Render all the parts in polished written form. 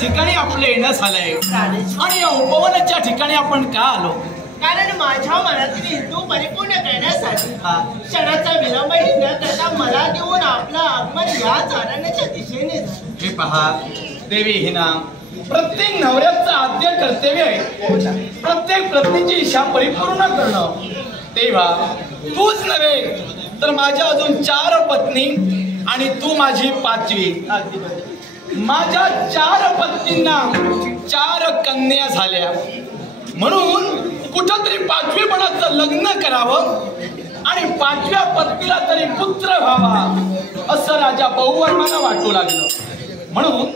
ठिकाणी आपलं येणं झालंय आणि या उपवनाच्या ठिकाणी आपण का आलो? कारण माझ्या मनातील हिंदू परिपूर्ण करण्यासाठी क्षणाचा विलंबही न करता मला देऊन आपलं आगमन या चारण्याच्या दिशेने. हे पहा देवी हिना, प्रत्येक नवऱ्याचं आद्य कर्तव्य आहे प्रत्येक पत्नीची इच्छा परिपूर्ण करणं. तेव्हा तूच नव्हे तर माझ्या अजून 4 पत्नी आणि तू माझी 5वी. माझ्या 4 पत्नींना 4 कन्या झाल्या म्हणून कुठंतरी 5वीपणाचं लग्न करावं आणि 5व्या पत्नीला तरी पुत्र व्हावा असं राजा बहुवर्माला वाटू लागलं. म्हणून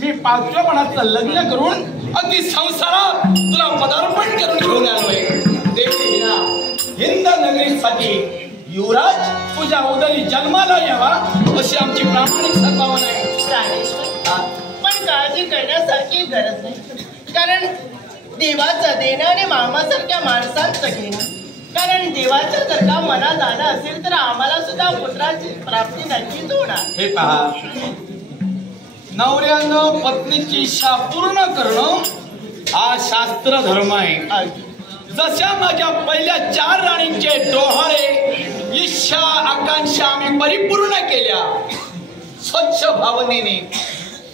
मी 5व्यापणाचं लग्न करून अगदी संसारात तुला पदार्पण करून घेऊन आलोय. देवी हिंद नगरीसाठी युवराज तुझ्या उदरी जन्माला यावा अशी आमची प्रामाणिक सद्भावना आहे. पण काळजी करण्यासारखी गरज नाही. कारण देवाचं देणं आणि मामासारख्या माणसांचं घेणं. कारण देवाच्या जर का मनात आलं असेल तर आम्हाला सुद्धा पुत्राची प्राप्ती नक्कीच होणार. हे पहा, नवऱ्यानं पत्नीची इच्छा पूर्ण करणं हा शास्त्र धर्म आहे. जशा माझ्या पहिल्या 4 राणींचे डोहाळे इच्छा आकांक्षा आम्ही परिपूर्ण केल्या स्वच्छ भावनेने,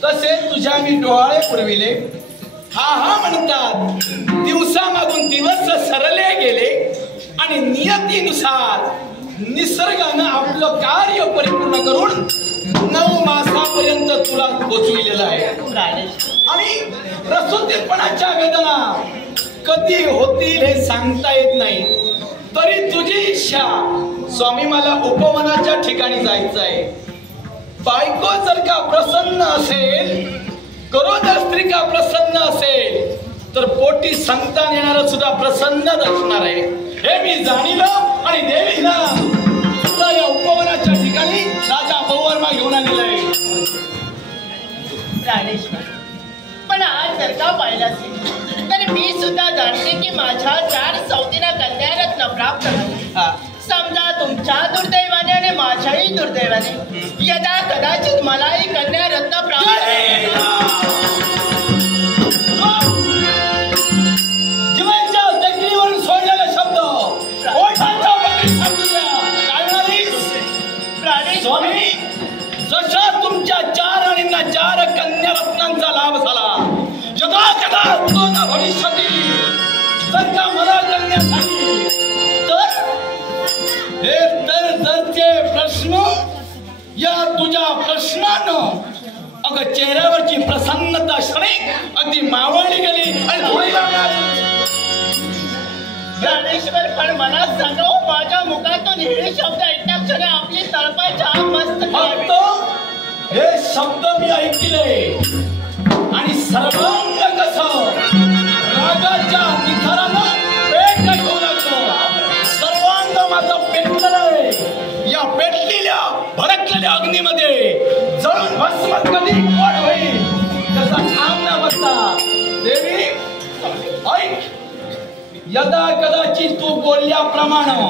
तसे तुझ्या मी डोहाळे पुरविले. हा म्हणतात दिवसा मागून दिवस सरले गेले आणि नियतीनुसार निसर्गानं आपलं कार्य परिपूर्ण करून 9 मासापर्यंत तुला पोचविलेलं आहे. आणि प्रसूतीपणाच्या वेदना कधी होतील हे सांगता येत नाही. तरी तुझी इच्छा स्वामी मला उपवनाच्या ठिकाणी जायचं आहे. बायको जर का प्रसन्न असेल, गरोदर स्त्री का प्रसन्न असेल तर पोटी संतान येणार सुद्धा प्रसन्नच असणार आहे हे मी जाणिलं. आणि देवीला सुद्धा या उपवनाच्या ठिकाणी राजा बहुवर्मा घेऊन आलेला आहे. प्राणेश्वर, पण आज जर का पाहिलं असेल तर मी सुद्धा जाणते की माझ्या 4 सौतीना कन्यारत्न प्राप्त झाली. समजा तुमच्या दुर्दैवाने आणि माझ्याही दुर्दैवाने यदा कदाचित मलाही कन्यारत्न प्राप्त जीवाच्या दगडीवरून सोडलेला शब्द स्वामी, जशा तुमच्या 4 राणींना 4 कन्यारत्नांचा लाभ झाला, यदा कदा भविष्यातील जर का मला कन्या झाली तर हे तरचे प्रश्न या तुझ्या प्रश्नानं अगं चेहऱ्यावरची प्रसन्नता क्षणिक अगदी मावळली गेली आणि धुळीला मिळाली. ज्ञानेश्वर, पण मला सांगा माझ्या मुखातून हे शब्द ऐकल्या क्षणी आपली तळपाच्या मस्त हे शब्द मी ऐकले आणि सर्वांग कसं रागाच्या निखारानं पेट घेऊ लागलो. सर्वांग माझा पेटलेला आहे. या पेटलेल्या भडकलेल्या अग्नीमध्ये जळून भस्म कधी कोण होईल त्याचा ठाम न बसता. देवी ऐक, यदा कदाचित तू बोलल्याप्रमाणे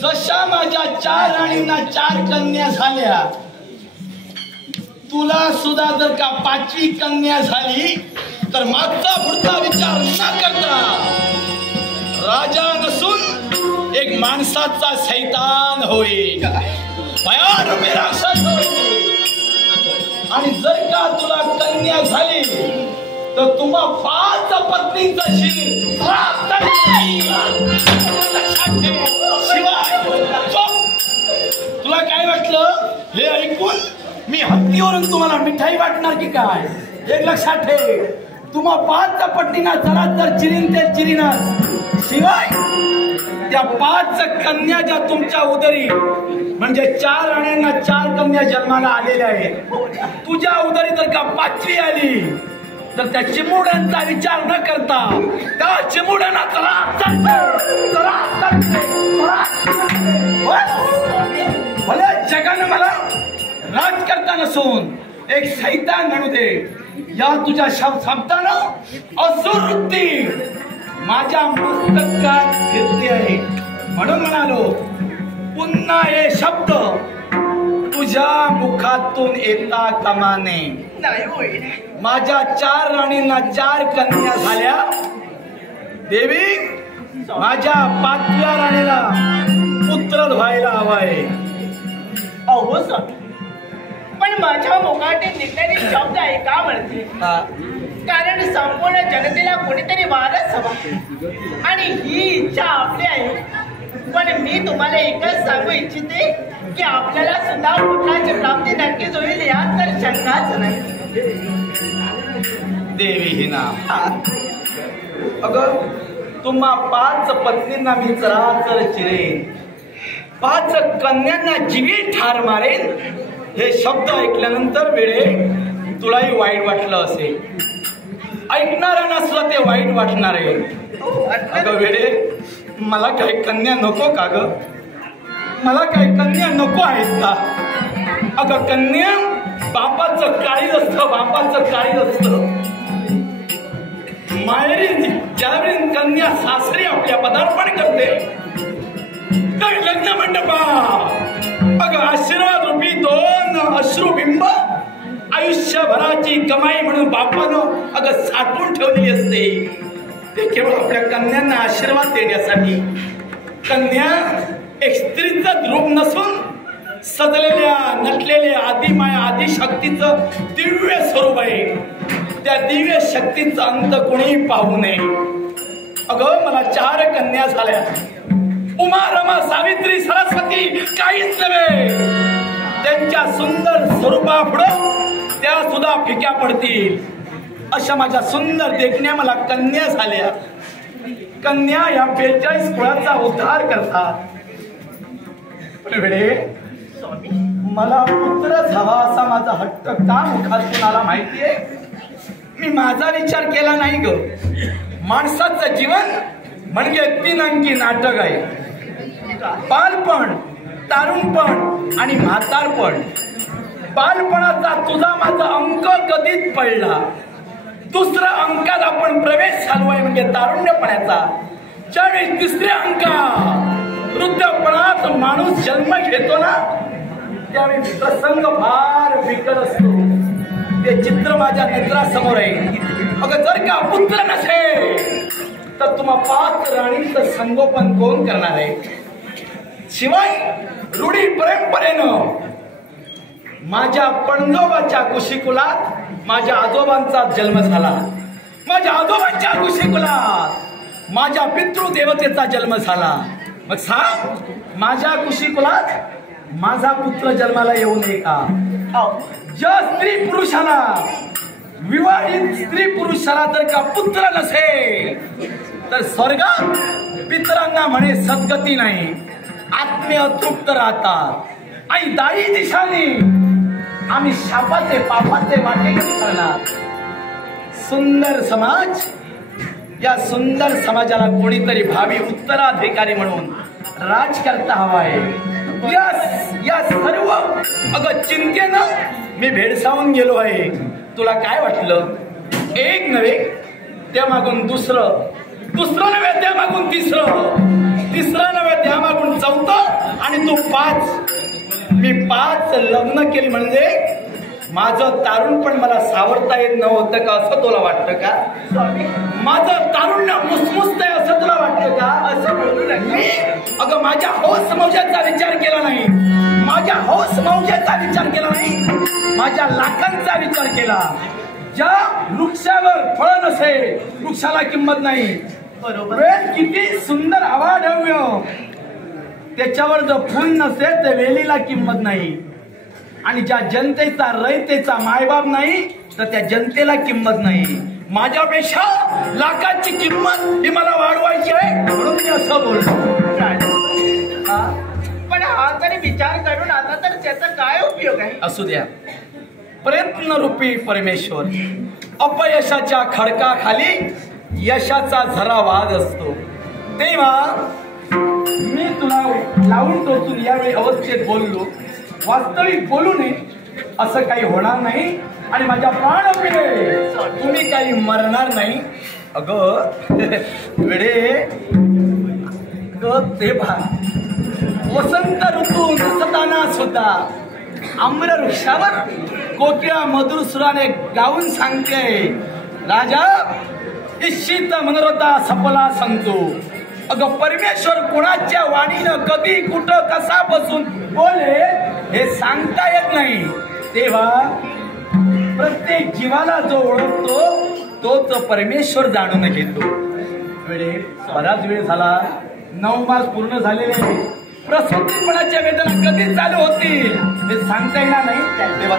जशा माझ्या 4 राणींना 4 कन्या झाल्या, तुला सुद्धा जर का 5वी कन्या झाली तर मागचा पुढचा विचार न करता राजा नसून एक माणसाचा शैतान होईल, भयारूपी राक्षस होईल. आणि जर का तुला कन्या झाली तर तुम्हा 5 पत्नींचा शिर शिवाय तुला काय वाटलं हे ऐकून मी हत्तीवरून तुम्हाला मिठाई वाटणार की काय? एक लक्षात ठेव, तुम्हा 5 पत्नींना जरा तर चिरीन ते चिरीनच. शिवाय त्या 5 कन्या ज्या तुमच्या उदरी म्हणजे 4 राण्यांना 4 कन्या जन्माला आलेल्या आहेत, तुझ्या उदरी जर का 5वी आली तर त्या चिमुड्यांचा विचार न करता त्या चिमुड्यांना भले जगानं मला राज करता नसून एक शैतान म्हणू दे. या तुझ्या शब्दानं असुरवृत्ती माझ्या मस्तकात घेतली आहे. म्हणून म्हणालो पुन्हा हे शब्द तुझ्या मुखातून येता कमाने नाही होईल. माझ्या 4 राणींना 4 कन्या झाल्या. देवी माझ्या 5व्या राणीला पुत्र व्हायला हवाय. अहो स्वामी, पण माझ्या मुखातून निघणारे शब्द ऐका म्हणते. कारण संपूर्ण जनतेला कोणीतरी वारस हवा आणि ही इच्छा आपली आहे. पण मी तुम्हाला एकच सांगू इच्छिते की आपल्याला सुद्धा पुत्राची प्राप्ती नक्कीच होईल, यात तर शंकाच नाही. देवी हिना, अगं तुम्हा 5 पत्नींना मी चराचर चिरेन, 5 कन्यांना जीवी ठार मारेन. हे शब्द ऐकल्यानंतर वेळे तुलाही वाईट वाटलं असेल, ऐकणाऱ्यांना सुद्धा ते वाईट वाटणार आहे. अगं वेळे, मला काही कन्या नको का ग? मला काही कन्या नको आहेत का? अगं कन्या बापाचं काळीज असतं, बापाचं काळीज असतं. माहेरी ज्यावेळी कन्या सासरी आपल्या पदार्पण करते तर लग्न मंडपा अगं आशीर्वाद रूपी 2 अश्रुबिंब आयुष्यभराची कमाई म्हणून बापानं अगं साठवून ठेवलेली असते. ते केवळ आपल्या कन्यांना आशीर्वाद देण्यासाठी. कन्या एक स्त्रीचं रूप नसून सजलेल्या नटलेल्या आदिमाया आदिशक्तीचं दिव्य स्वरूप आहे. त्या दिव्य शक्तीचा अंत कोणीही पाहू नये. अगं मला 4 कन्या झाल्या. उमा रमा सावित्री सरस्वती काहीच नव्हे. त्यांच्या सुंदर स्वरूपापुढं त्या सुद्धा फिक्या पडतील. अशा माझ्या सुंदर देखण्या मला कन्या झाल्या. कन्या या 42 कुळाचा उद्धार करतात. मला पुत्रच हवा असा माझा हट्ट का मुखातून आला माहितीये? मी माझा विचार केला नाही ग. माणसाचं जीवन म्हणजे 3 अंकी नाटक आहे. बालपण, तारुणपण आणि म्हातारपण. बालपणाचा तुझा माझा अंक कधीच पडला. दुसऱ्या अंकात आपण प्रवेश झालोय म्हणजे तारुण्यपणाचा. ज्यावेळी 3ऱ्या अंकात वृद्धपणात माणूस जन्म घेतो ना, त्यावेळी प्रसंग फार बिकट असतो. ते चित्र माझ्या नेत्रासमोर आहे. अगं जर का पुत्र नसेल तर तुम्हा 5 राणींचं संगोपन कोण करणार आहे? शिवाय रूढी परंपरेनं माझ्या पणजोबाच्या कुशीकुलात माझ्या आजोबांचा जन्म झाला. माझ्या आजोबांच्या कुशीकुलात माझ्या पितृदेवतेचा जन्म झाला. मग सांग, माझ्या कुशीकुलात माझा पुत्र जन्माला येऊ नये का? ज्या स्त्री पुरुषाला, विवाहित स्त्री पुरुषाला जर का पुत्र नसेल तर स्वर्गात पितरांना म्हणे सद्गती नाही, आत्मे अतृप्त राहतात. आणि दाई दिशाने आम्ही शापाचे पापाचे वाटे करणार. सुंदर समाज, या सुंदर समाजाला कोणीतरी भावी उत्तराधिकारी म्हणून राजकर्ता हवा आहे. या सर्व अगं चिंतेनं मी भेडसावून गेलो आहे. तुला काय वाटलं? एक नव्हे त्यामागून दुसरं, दुसरं नव्हे त्यामागून तिसरं, तिसरं नव्हे त्यामागून 4थं आणि तू 5. मी 5 लग्न केली म्हणजे माझं तारुणपण मला सावरता येत नव्हतं का असं तुला वाटतं का? माझं तारुण्य मुसमुसतंय असं तुला वाटतं का? असं बोलू मी अगं माझ्या हौस मौजाचा विचार केला नाही. माझ्या हौस मौजाचा विचार केला नाही. माझ्या लाखांचा विचार केला. ज्या वृक्षावर फळ नसेल वृक्षाला किंमत नाही. बरोबर. किती सुंदर आवाढव्य, त्याच्यावर जर फुल नसेल तर वेलीला किंमत नाही. आणि ज्या जनतेचा रयतेचा मायबाप नाही तर त्या जनतेला किंमत नाही. माझ्यापेक्षा लाखाची किंमत ही मला वाढवायची आहे म्हणून मी असं बोलतो. पण हा तरी विचार करून आता तर त्याचा काय उपयोग आहे? असू द्या. प्रयत्न रूपी परमेश्वर, अपयशाच्या खडकाखाली यशाचा झरा वाद असतो. तेव्हा मी तुला लावून टोचून यावेळी अवस्थेत बोललो. वास्तविक बोलू नये असं काही होणार नाही. आणि माझ्या प्राण पिढे तुम्ही काही मरणार नाही. अगं वेडे, ते पहा, वसंत ऋतू नसताना सुद्धा आम्रवृक्षावर कोकिळा मधुर सुराने गाऊन सांगते, राजा इच्छित मनोरथा सफला सांगतो. अगं परमेश्वर कुणाच्या वाणीनं कधी कुठं कसा बसून बोले हे सांगता येत नाही. तेव्हा प्रत्येक जीवाला जो ओळखतो तोच परमेश्वर जाणून घेतो. बराच वेळ झाला, 9 मास पूर्ण झालेले. प्रसूतीपणाच्या वेदना कधी चालू होतील हे सांगता येणार नाही. तेव्हा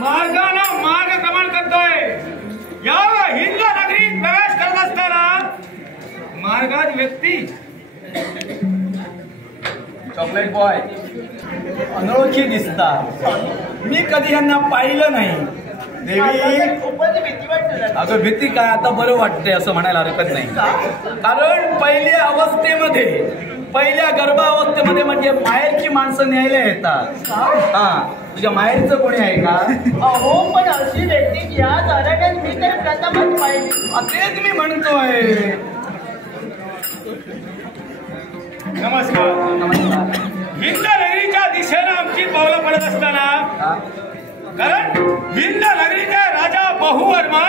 मार्गानं मार्गक्रमण करतोय. या हिंद नगरीत प्रवेश करत असताना मार्गात व्यक्ती चॉकलेट बॉय अनोळखी दिसतात. मी कधी यांना पाहिलं नाही. देवी खूपच भीती वाटते. अगं भीती काय, आता बरं वाटतंय असं म्हणायला हरकत नाही. कारण पहिल्या गर्भावस्थेमध्ये म्हणजे माहेरची माणसं न्यायला येतात. हा, तुझ्या माहेरचं कोणी आहे का? अहो पण अशी व्यक्ती या दारात मी तर प्रथमच पाहिली. तेच मी म्हणतोय. नमस्कार. हिंद नगरीच्या दिशेनं आमची पावलं पडत असताना, कारण हिंद नगरीचे राजा बहुवर्मा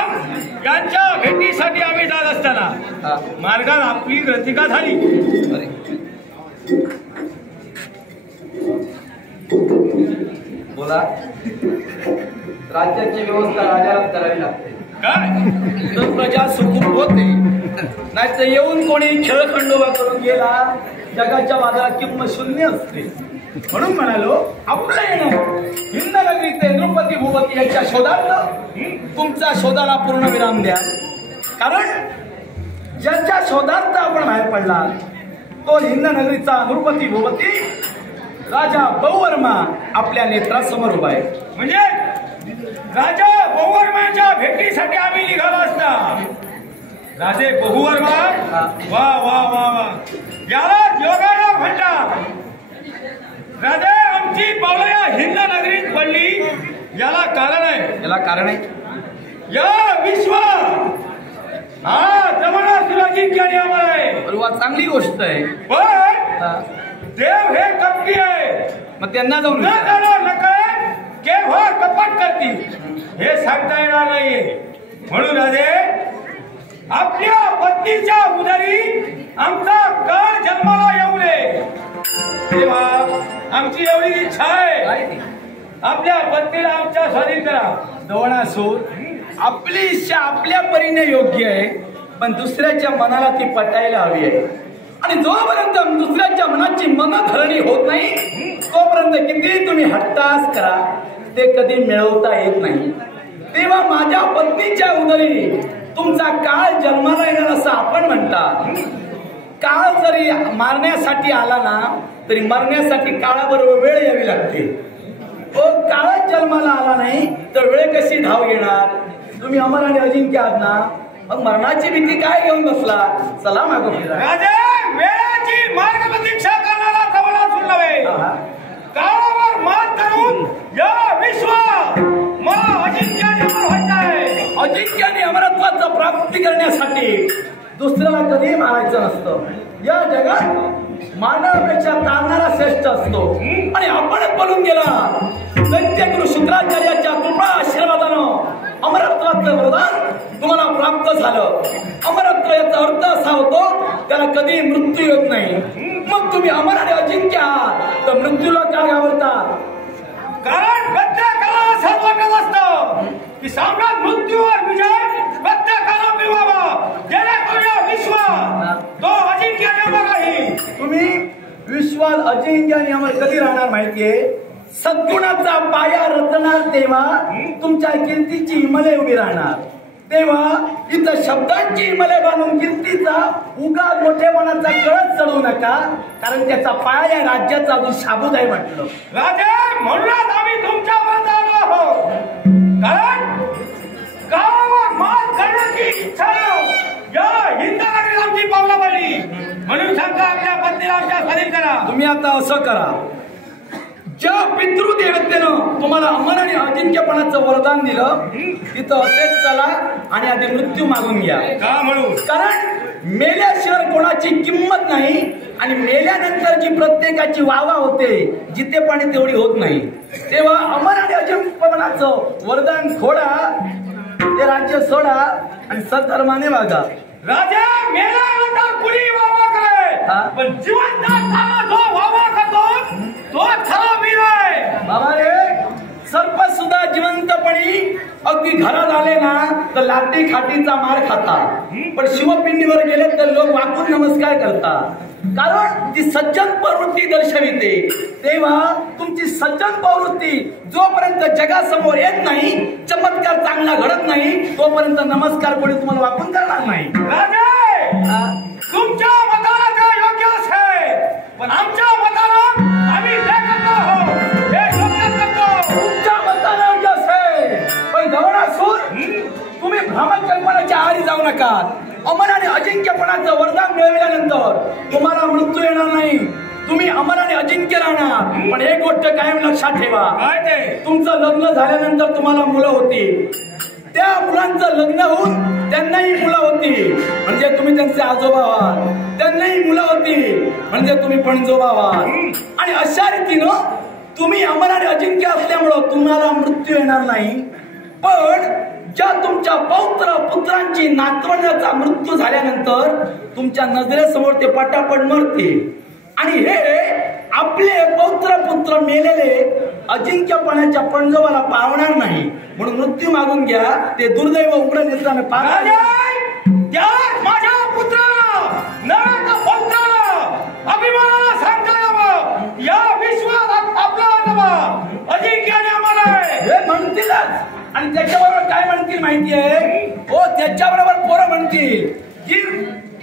यांच्या भेटीसाठी आम्ही जात असताना मार्गात आपली रतिका झाली. बोला. राज्याची व्यवस्था राजाला करावी लागते. काय तर प्रजा सुखरूप होते. नाही तर येऊन कोणी खेळखंडोबा करून गेला जगाच्या बाजारात किंमत शून्य असते. म्हणून म्हणालो आपलं येणं हिंद नगरीचे द्रौपदी भूपती यांच्या शोधार्थ तुमचा शोधाला पूर्ण विराम द्या. कारण ज्यांच्या शोधार्थ आपण बाहेर पडला तो हिंद नगरीचा द्रौपदी भूपती राजा बहुवर्मा आपल्या नेत्रासमोर उभा आहे. म्हणजे राजा बहुवर्माच्या भेटीसाठी आम्ही निघालो असता. राजे बहुवर्मा, वा वा वा वा, याला योगायोग म्हणतात. राजे आमची पावलं या हिंद नगरीत पडली, याला कारण आहे. या विश्व हा जमाना सुराजिंक्य नियम आहे. बरोबर, चांगली गोष्ट आहे. पण देव हे कपटी आहे. मग त्यांना जाऊन नकळे केव्हा कपट करतील हे सांगता येणार नाहीये. म्हणून राजे आपल्या पत्नीच्या उदरी आमचा काळ जन्माला येऊ नये. तेव्हा आमची एवढी इच्छा आहे, आपल्या पत्नीला आमच्या स्वाधीन करा. दवणासूर, आपली इच्छा आपल्या परीने योग्य आहे, पण दुसऱ्याच्या मनाला ती पटायला हवी आहे. आणि जोपर्यंत दुसऱ्याच्या मनाची मनधरणी होत नाही तोपर्यंत किती तुम्ही हट्टास करा ते कधी मिळवता येत नाही. तेव्हा माझ्या पत्नीच्या उदरी तुमचा काळ जन्माला येणार असं आपण म्हणता. काळ जरी मारण्यासाठी आला ना तरी मरण्यासाठी काळाबरोबर वेळ यावी लागते. काळ जन्माला आला नाही तर वेळ कशी धाव घेणार? तुम्ही अमर आणि अजिंक्य आहात ना, मग मरणाची भीती काय घेऊन बसला? चला मागो फिरा. राजे वेळाची मार्गप्रतीक्षा करणारा जवळ असून नव्हे, काळावर मात करून या विश्वात मला अजिंक्याने अमर व्हायचं आहे. अजिंक्याने अमरत्वाचा प्राप्ती करण्यासाठी दुसऱ्याला कधी मारायचं नसतं. या जगात मानवापेक्षा तारणारा श्रेष्ठ असतो. आणि आपणच बोलून गेला दैत्यगुरु शुक्राचार्याच्या कृपा आशीर्वादानं अमरत्वाचं वरदान तुम्हाला प्राप्त झालं. अमरत्व याचा अर्थ असा होतो त्याला कधी मृत्यू येत नाही. मग तुम्ही अमर आणि अजिंक्य आहात तर मृत्यूला का घाबरता? कारण प्रत्येकाला असं वाटत असतं की सम्राट मृत्यूवर विजय प्रत्येकाला मिळवावा, जेणेकरून या विश्वात तो अजिंक्य अमर राहील. तुम्ही विश्वात अजिंक्य आणि अमर कधी राहणार माहितीये? सद्गुणाचा पाया रचणार तेव्हा तुमच्या कीर्तीची हिमले उभी राहणार. तेव्हा इथं शब्दांची हिमले बांधून कीर्तीचा उगा मोठेपणाचा कळस चढवू नका, कारण त्याचा पाया या राज्याचा अजून शाबूत आहे म्हटलं. राजे म्हणूनच आम्ही तुमच्यापर्यंत आलो आहोत. कारण काळावर मात करण्याची इच्छा या हिंद नगरीत आमची पावलं पडली. म्हणून सांगा आपल्या पत्नीला आमच्या स्वाधीन करा. तुम्ही आता असं करा, ज्या पितृदेवतेनं तुम्हाला अमर आणि अजिंक्यपणाचं वरदान दिलं तिथं असेच चला आणि आधी मृत्यू मागून घ्या. का म्हणून? कारण मेल्याशिवाय कोणाची किंमत नाही आणि मेल्यानंतरची प्रत्येकाची वावा होते, जिथे पाणी तेवढी होत नाही. तेव्हा अमर आणि अजिंक्यपणाचं वरदान खोडा, ते राज्य सोडा आणि सद्धर्माने वागा. राजा मेल्यानंतर कुणी वावा करे, पण जिवंत असताना जो वावा करतो तो खरा वीर आहे. बाबा रे, सर्प सुद्धा जिवंतपणी अगदी घरात आले ना तर लाठी खाटीचा मार खातात, पण शिवपिंडीवर गेले तर लोक वाकून नमस्कार करतात. कारण ती सज्जन प्रवृत्ती दर्शविते. तेव्हा तुमची सज्जन प्रवृत्ती जोपर्यंत जगासमोर येत नाही, चमत्कार चांगला घडत नाही, तोपर्यंत नमस्कार कोणी तुम्हाला वाकून करणार नाही. राजा, तुमच्या मताला ते योग्य असेल, पण आमच्या मताला आम्ही जे करतो हे योग्य करतो. तुमच्या मताला योग्य असेल, पण गवणासूर तुम्ही भ्रामक कल्पनाच्या आहारी जाऊ नका. अमर आणि अजिंक्यपणाचं वरदान मिळवल्यानंतर तुम्हाला मृत्यू येणार नाही, तुम्ही अमर आणि अजिंक्य राहणार. पण एक गोष्ट कायम लक्षात ठेवा, काय ते? तुमचं लग्न झाल्यानंतर तुम्हाला मुलं होती, त्या मुलांचं लग्न होऊन त्यांनाही मुलं होती म्हणजे तुम्ही त्यांचे आजोबा व्हाल, त्यांनाही मुलं होती म्हणजे तुम्ही पणजोबा व्हाल. आणि अशा रीतीनं तुम्ही अमर आणि अजिंक्य असल्यामुळं तुम्हाला मृत्यू येणार नाही. पण ज्या तुमच्या पौत्र पुत्रांची नातवंडाचा मृत्यू झाल्यानंतर तुमच्या नजरेसमोर ते पटापट मरते आणि हे आपले पौत्र पुत्र मेलेले अजिंक्यपणाच्या पणजोबाला पावणार नाही, म्हणून मृत्यू मागून घ्या. ते दुर्दैव उघड नेत्राने पाहा. त्या माझ्या पुत्राला नव्या पौत्राला अभिमानाला सांगता यावं, या विश्वात आपला आत्मा अजिंक्याने आम्हाला हे म्हणतीलच. आणि त्याच्याबरोबर काय म्हणतील माहिती आहे? हो, त्याच्याबरोबर पोरं म्हणतील की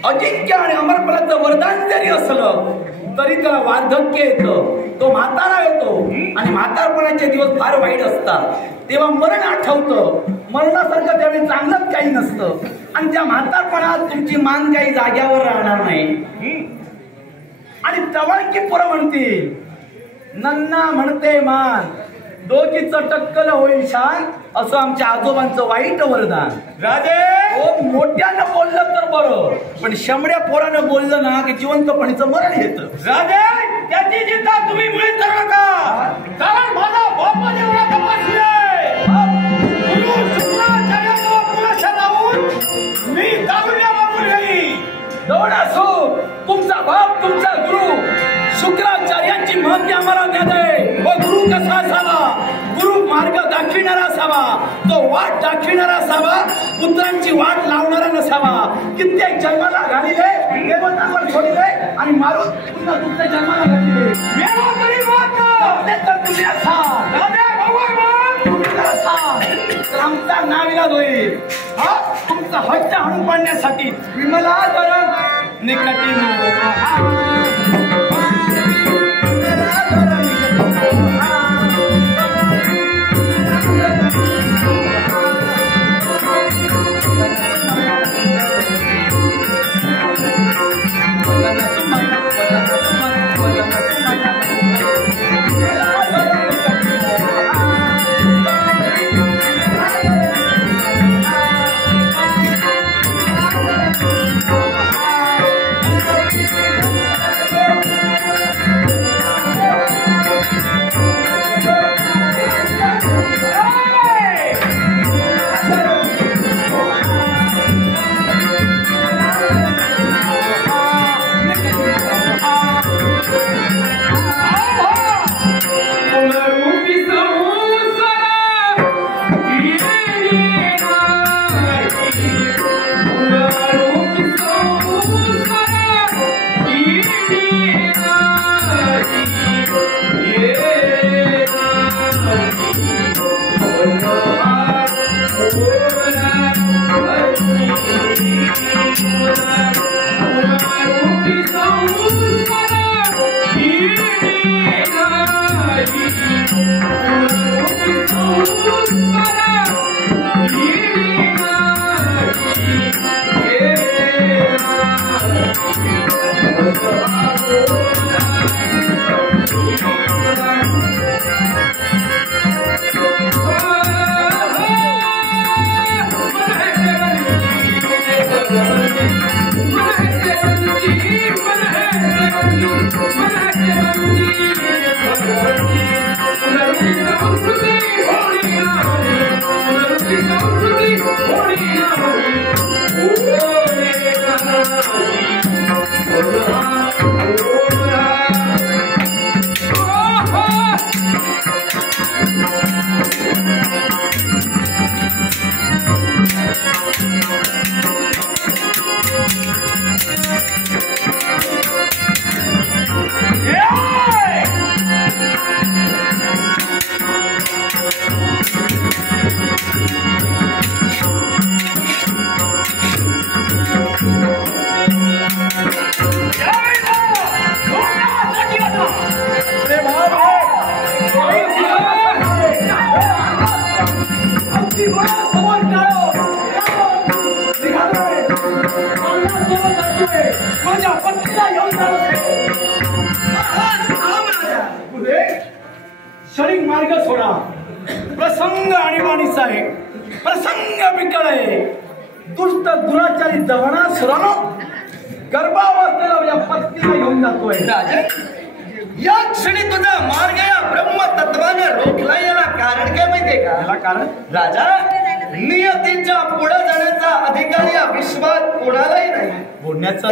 अजिंक्य आणि अमरपणाचं वरदान जरी असलं तरी त्याला वार्धक्य येतं, तो म्हातारा येतो आणि म्हातारपणाचे दिवस फार वाईट असतात. तेव्हा मरण आठवतं, मरणासारखं त्यावेळी चांगलंच काही नसतं आणि त्या म्हातारपणात तुमची मान काही जाग्यावर राहणार नाही. आणि तवळकी पोरं म्हणतील, नन्ना म्हणते मान, डोकीचं टक्कल होईल शान, असं आमच्या आजोबांचं वाईट वरदान. राजे, हो, मोठ्यानं बोललं तर बरं, पण शंभड्या पोरानं बोललं ना की जिवंतपणीचं मरण येतं. राजे, त्याची चिंता तुम्ही मुळीच करू नका, कारण माझा बाप एवढा तपासली आहे. गुरु शुक्राचार्यांना पुरेशा लावून मी कारुण्य मागून घेईन. असो, तुमचा बाप तुमचा गुरु शुक्राचार्यांची महत्त्व आम्हाला ज्ञात आहे. व गुरु कसा असावा? गुरु मार्ग दाखविणारा असावा, तो वाट दाखविणारा असावा, पुत्रांची वाट लावणारा नसावा. कित्येक जन्माला घालिले, देवतांवर सोडिले आणि मारून पुन्हा दुसऱ्या जन्माला घातले. मेला तरी वाट तर तुम्ही असा राजा भगवान तुम्ही असा तर आमचा नाविलाज होईल. हा तुमचा हट्ट हाणून पाडण्यासाठी विमला गरज निकटी माझ्या पत्नीला येऊन शरीर मार्ग सोडा. प्रसंग आणीबाणीचा आहे, प्रसंग बिकट आहे. दुष्ट दुराचारी जवळा सुरानो गर्भावस्थेला माझ्या पत्नीला घेऊन जातोय. राजन, या क्षणी तुझा मार्ग या ब्रह्मतत्वाने रोखला याला कारण काय माहितीये का? याला कारण राजा, नियतीच्या पुढे जाण्याचा अधिकार या विश्वात कोणालाही नाही. बोलण्याचा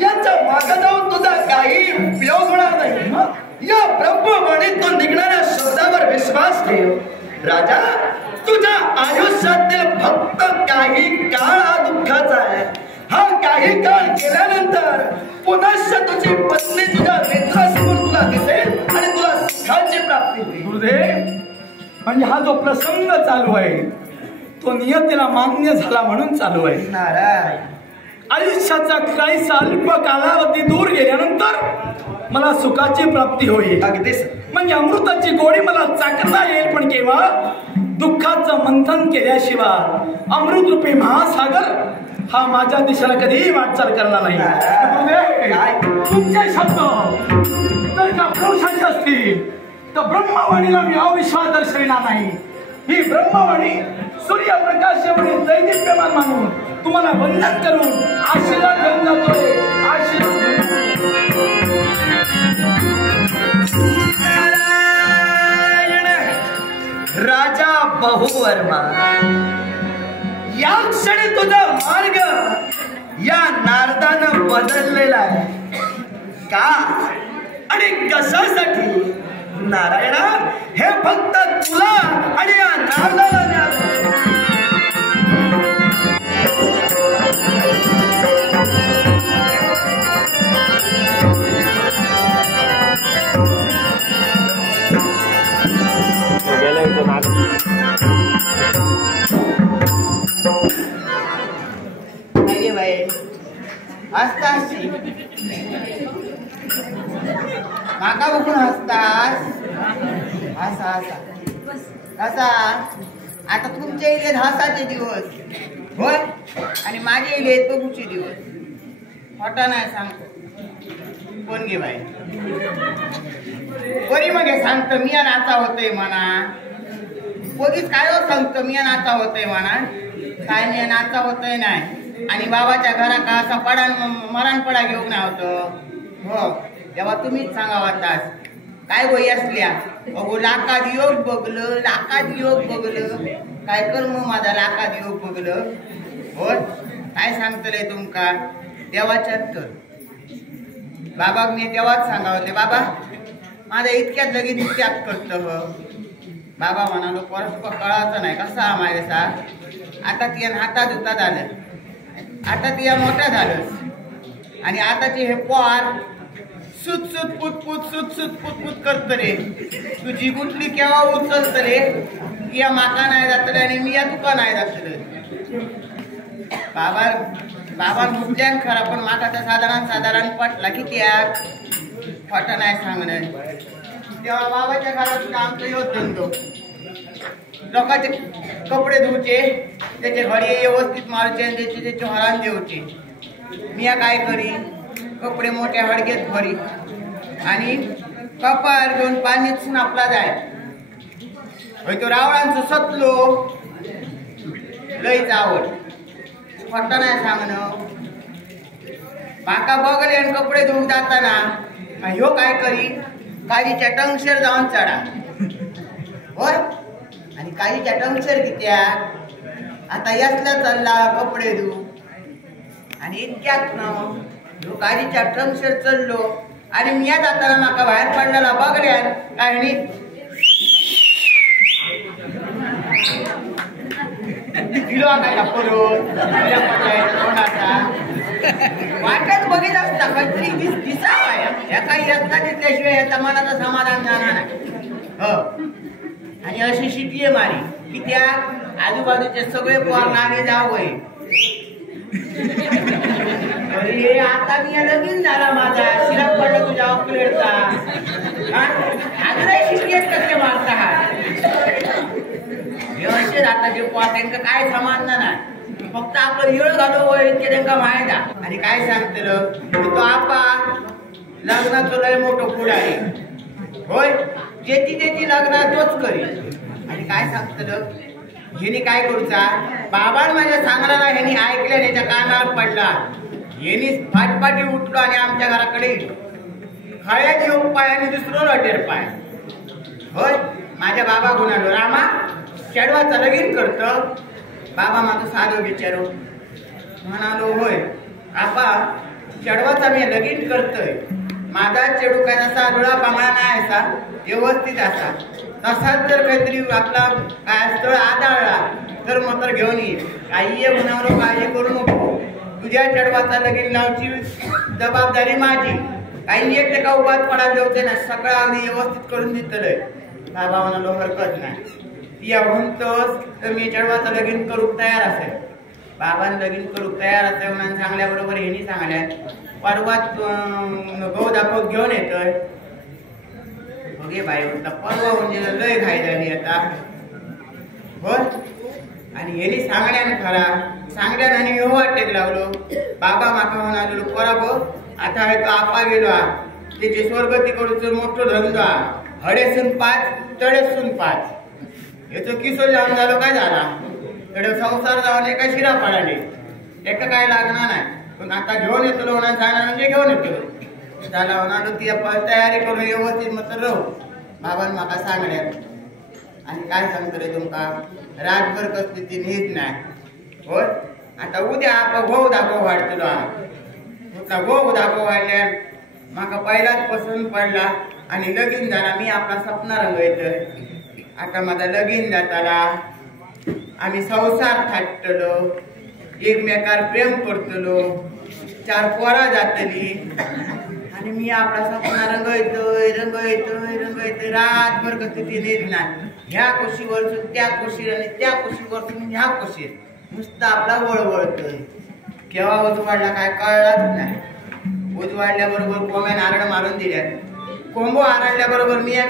यांच्या मागे जाऊन तुझा काही उपयोग होणार नाही. या ब्रह्मवाणीतून निघणाऱ्या शब्दावर विश्वास ठेव. राजा, तुझ्या आयुष्यातील फक्त काही काळ हा दुःखाचा आहे. हा काही काळ गेल्यानंतर पुनश्च तुझी पत्नी तुझ्या नेत्रासमोर तुला दिसेल आणि तुला सुखाची प्राप्ती होईल. गुरुदेव, म्हणजे हा जो प्रसंग चालू आहे तो नियतीला मान्य झाला म्हणून चालू आहे. नारायण, आयुष्याचा काहीसा अल्प कालावधी दूर गेल्यानंतर मला सुखाची प्राप्ती होईल. अगदीच म्हणजे अमृताची गोडी मला चाकता येईल. पण केव्हा? दुःखाचं मंथन केल्याशिवाय अमृत रूपी महासागर हा माझ्या दिशेला कधीही वाटचाल करणार नाही. तुमचे शब्द जर का पुरुषाचे असतील तर ब्रह्मवाणीला मी अविश्वास दर्शविणार नाही. ही ब्रह्मवाणी सूर्यप्रकाश एवढी दैदिप्यमान मानून तुम्हाला वंदन करून आशीर्वाद घेऊन जातोय. राजा बहुवर्मा, या क्षणी तुझा मार्ग या नारदानं बदललेला आहे. का आणि कशासाठी? नारायणा, हे फक्त तुला आणि या नारदाला ज्ञात. हसतास माका बघून हसतास. हसा हसा हसा. आता तुमच्या इले हसाचे दिवस होय आणि माझ्या इले बघूचे दिवस. खोटा नाही सांगतो. कोण गे बाई बरी मग सांगतो मी नाचा होतोय म्हणा. कोणीच काय सांगतो मी नाचा होतोय म्हणा. काय मी नाचा होतोय नाही. आणि बाबाच्या घरा का असा पडा मरणपडा घेऊन नाही होतं. हो, तेव्हा तुम्हीच सांगा वाटतास. काय गोई असल्या अगो लाखात योग बघलं, लाखात योग बघलं. काय कर मग माझा लाखात योग बघलं. हो, काय सांगतलंय तुमका देवाच्यात कर. बाबा मी तेव्हाच सांगा होते, बाबा माझा इतक्यात लगेच इतक्यात करतं. बाबा म्हणालो परस्पर कळायचं नाही कसा मायसा. आता तिया हातात होतात आलं. आता तिया मोठा झालं आणि आताचे हे पोर सुत सुत पुतपुत सुत सुत पुतपुत करत रे. तुझी गुटली केव्हा उचलत रे. या माका नाही जातले आणि मी या तुका नाही जातले. बाबा गुटल्यान खरा पण माका तर साधारण पटला किती खोटा नाही सांगणं. तेव्हा बाबाच्या घरात आमचं होत धंदो. लोकांचे कपडे धुवचे, त्याचे घडी व्यवस्थित मारूचे आणि त्याचे हरान देऊचे. मी काय करी कपडे मोठ्या हडक्यात भरी आणि कपार घेऊन पाणीच आपला जाय तो रावळांचं सतलो लईच आवड खोट नाही सांगणं माका बघले आणि कपडे धुवून जाताना ह्यो काय करी काळीच्या टंगशेर जाऊन चढा होय आणि काळीच्या टंगशेर कित्या आता यातला चालला कपडे धुवू आणि इतक्यात न ह्यो काळीच्या टंगशेर चढलो आणि मी जाताना माका बाहेर पडलेला बघल्यान काय नाही दिलो काय परत वाटत बघित असता काहीतरी दिसा या काही रस्ता दिसल्याशिवाय याचा मनाचं समाधान जाणार नाही हो आणि अशी शिटली मारी की त्या आजूबाजूचे सगळे पोर नागे जावय अरे आता मी लगीन झाला माझा शिराप पडला तुझ्या ऑक्लेटचा अजूनही शिटकेत कसे मारता हा व्यवस्थित आता जे पोर त्यांना काय समजणार नाही फक्त आपलं येळ घालू वय ते त्यांना माहिती आणि काय सांगतलं तो आपा लग्नाचं लय मोठं पुढ आहे होय जेची लग्न तोच करी आणि काय सांगतलं ह्यानी काय करूचा बाबान माझ्या सांगणारा ह्यानी ऐकल्या त्याच्या कानावर पडला ह्यानी फाटफाटी उठलो आणि आमच्या घराकडे खळ्यात येऊन पाय आणि दुसरं लटेर पाय होय माझ्या बाबा गुणालो रामा चढवाचं लगीन करतं बाबा माझं साधं विचारू म्हणालो होय आपा चढवाचा मी लगीन करतोय माझा चेडू काय असा डोळा पांगळा नाही असा व्यवस्थित असा तसाच जर काहीतरी आपला काय स्थळ आढळला तर मात्र घेऊन येईल काही म्हणालो काळजी करू नको तुझ्या चढवाचा लगीन लावची जबाबदारी माझी काही 1% उभात पडायला होते ना सगळं अगदी व्यवस्थित करून दिलंय बाबा म्हणालो हरकत नाही या म्हणतोस तर मी चढवाचं लगीन करू तयार असेल बाबांनी लगीन करू तयार असेल म्हणून सांगल्याबरोबर ह्यांनी सांगल्या परवात गहू दाखवत घेऊन येतोय बघे बाई परवा म्हणजे लय घाई झाली आता हो आणि ह्यांनी सांगण्याने खरा सांगण्यात आणि येऊ वाटेक लावलो बाबा माका म्हणालो परा बघ आता हे तो आपा गेलो त्याची स्वर्गती करूच मोठं धंदा हडेसून 5 तडेसून 5 याचं किशोर जाऊन झालं काय झाला कडे संसार जाऊन एका शिरा पडाले एका काय लागणार नाही पण आता घेऊन येतो होणार जाणार म्हणजे घेऊन येतो त्याला होणार ती तयारी करून व्यवस्थित मग राहू बाबांनी माका सांगण्यात आणि काय सांगतो रे तुमका रातभर कसली ती नीट नाही होय आता उद्या आपण गहू दाखव वाढतो कुठला गहू दाखव वाढल्या माका पहिलाच पसंत पडला आणि लगीन झाला मी आपला सपना रंग येतोय आता माझा लगीन जाताला आम्ही संसार थाटतलो एकमेकार प्रेम करतलो 4 पोरा जातली आणि मी आपला सपना रंग येतोय रातभर कसं ती नेत नाही ह्या कुशीवर त्या कुशीर आणि त्या कुशीवर ह्या कुशीर नुसतं आपला वळवळतोय केव्हा उजवाडला काय कळलाच नाही उजवाडल्याबरोबर कोम्या नारळ मारून दिल्यात कोंबो आरडल्याबरोबर मी ह्या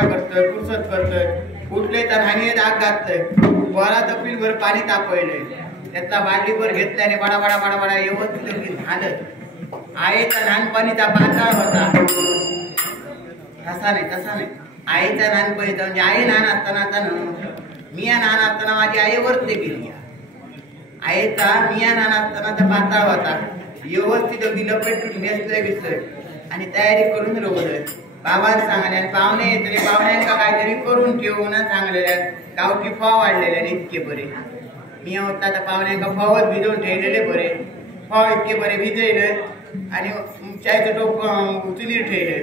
करतोय पुरसत करतोय उठले तर हानी दाग घातलंय पोरा तपीलभर पाणी तापवलंय त्यातला बाटलीभर घेतल्याने बडा बडा बडा बडा व्यवस्थित झालं आईचा लहानपणीचा पाताळ होता तसा नाही आईचा लहानपणीचा म्हणजे आई लहान असताना मी लहान असताना माझी आई वरती गेली आईचा मी लहान असतानाचा पाताळ होता व्यवस्थित अगदी लपेटून नेसलंय बिसलंय आणि तयारी करून रोवलंय बाबांनी सांगले पाहुणे येतले पाहुण्यांका काहीतरी करून ठेवून सांगलेल्या गावठी फाव वाढलेल्या इतके बरे मी होता तर पाहुण्यांका फावच भिजवून ठेवलेले बरे फाव इतके बरे भिजले आणि चायचं टोप उचली ठेवले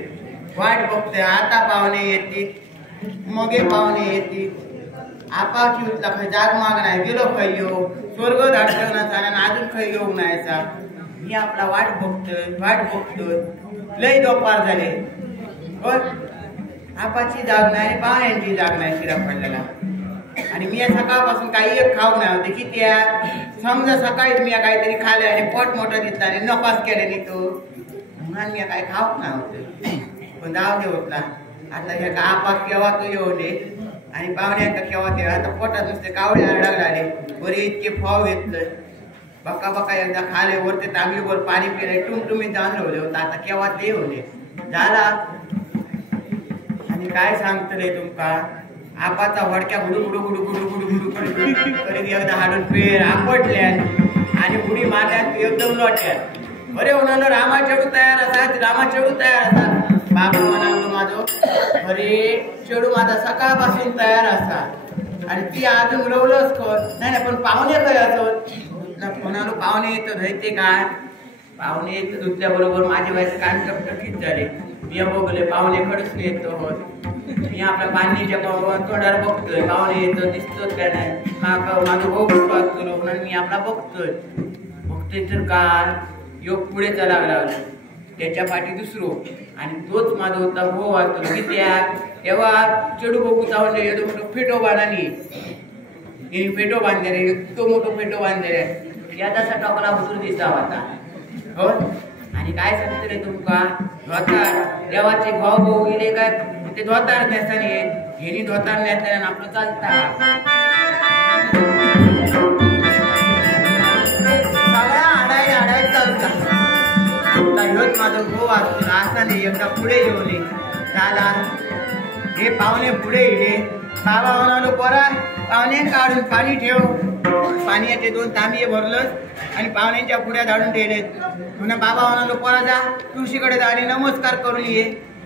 वाट बघते आता पाहुणे येतील मगे पाहुणे येतील आपाची उचला खै जाग माग नाही गेलो खय्यो स्वर्ग धाडतो ना अजून खय येऊ नाहीचा मी आपला वाट बघतोय लय दोपार झाले हो आपाची जाग नाही पाहुण्यांची जाग नाही शिरा पडलेला आणि मी सकाळपासून काही एक खाऊ नाही होते की त्या समजा सकाळीच मी काहीतरी खाल्ले आणि पोट मोठं दिसला आणि नपास केल्याने तो म्हणून मी काय खाऊ नाही होते पण जाऊ दे होतला आता ह्या का आपा केव्हा तो येऊ दे आणि पाहुण्यांका केव्हा ते आता पोटात नुसते कावळे आरडाग आले बरे इतके फाव घेतलं बक्का एकदा खाले वरते तांबीवर पाणी पिले टुमटुमीत जाऊन राहिले होता आता केव्हा ते होते झाला आणि काय सांगतले तुमका आपाचा वडक्या गुडू गुडू गुडू गुडू गुडू गुडू करीत एकदा हाडून पेर आपटल्यान आणि उडी मारल्यान एकदम लोटल्यान बरे होणार रामा चेडू तयार असतात रामा चेडू तयार असतात बाबा म्हणालो माझो अरे चेडू माझा सकाळपासून तयार असतात आणि ती अजून उडवलंच कर नाही पण पाहुणे काय असत म्हणालो पाहुणे येत राहते काय पाहुणे येत दुसऱ्या बरोबर माझे वयाचे कान टकटकीत झाले मी बघले पाहुणे खडच नाही येतो होत मी आपल्या पाणीच्या तोंडाला बघतोय पाहुणे येतो दिसतोच काय नाही माझं भाऊ विश्वास करू म्हणून मी आपला बघतोय तर काय योग पुढे चालावं लागलं त्याच्या पाठी दुसरो आणि तोच माझा होता भाऊ असतो की तेव्हा चेडू बघू चावले एवढं मोठं फेटो बांधली फेटो बांधले इतकं मोठं फेटो बांधले याचा टोकला उतरून दिसावा आता हो आणि काय सांगते रे तुमका धोतार देवाचे भाऊ भाऊ गेले काय ते धोतार नेसताना हेनी धोतार नेसताना आपलं चालता सगळ्या आडाय आडाय चालता माझं भाऊ असतो असा नाही एकदा पुढे येऊन झाला हे पाहुणे पुढे येले बाबा म्हणालो पोरा पाहुणे काढून पाणी ठेव पाण्याचे 2 तांबे भरलंच आणि पाहुण्यांच्या पुढ्या धाडून ठेवलेत म्हणून बाबा म्हणालो पोरा जा तुळशीकडे जा आणि नमस्कार करून ये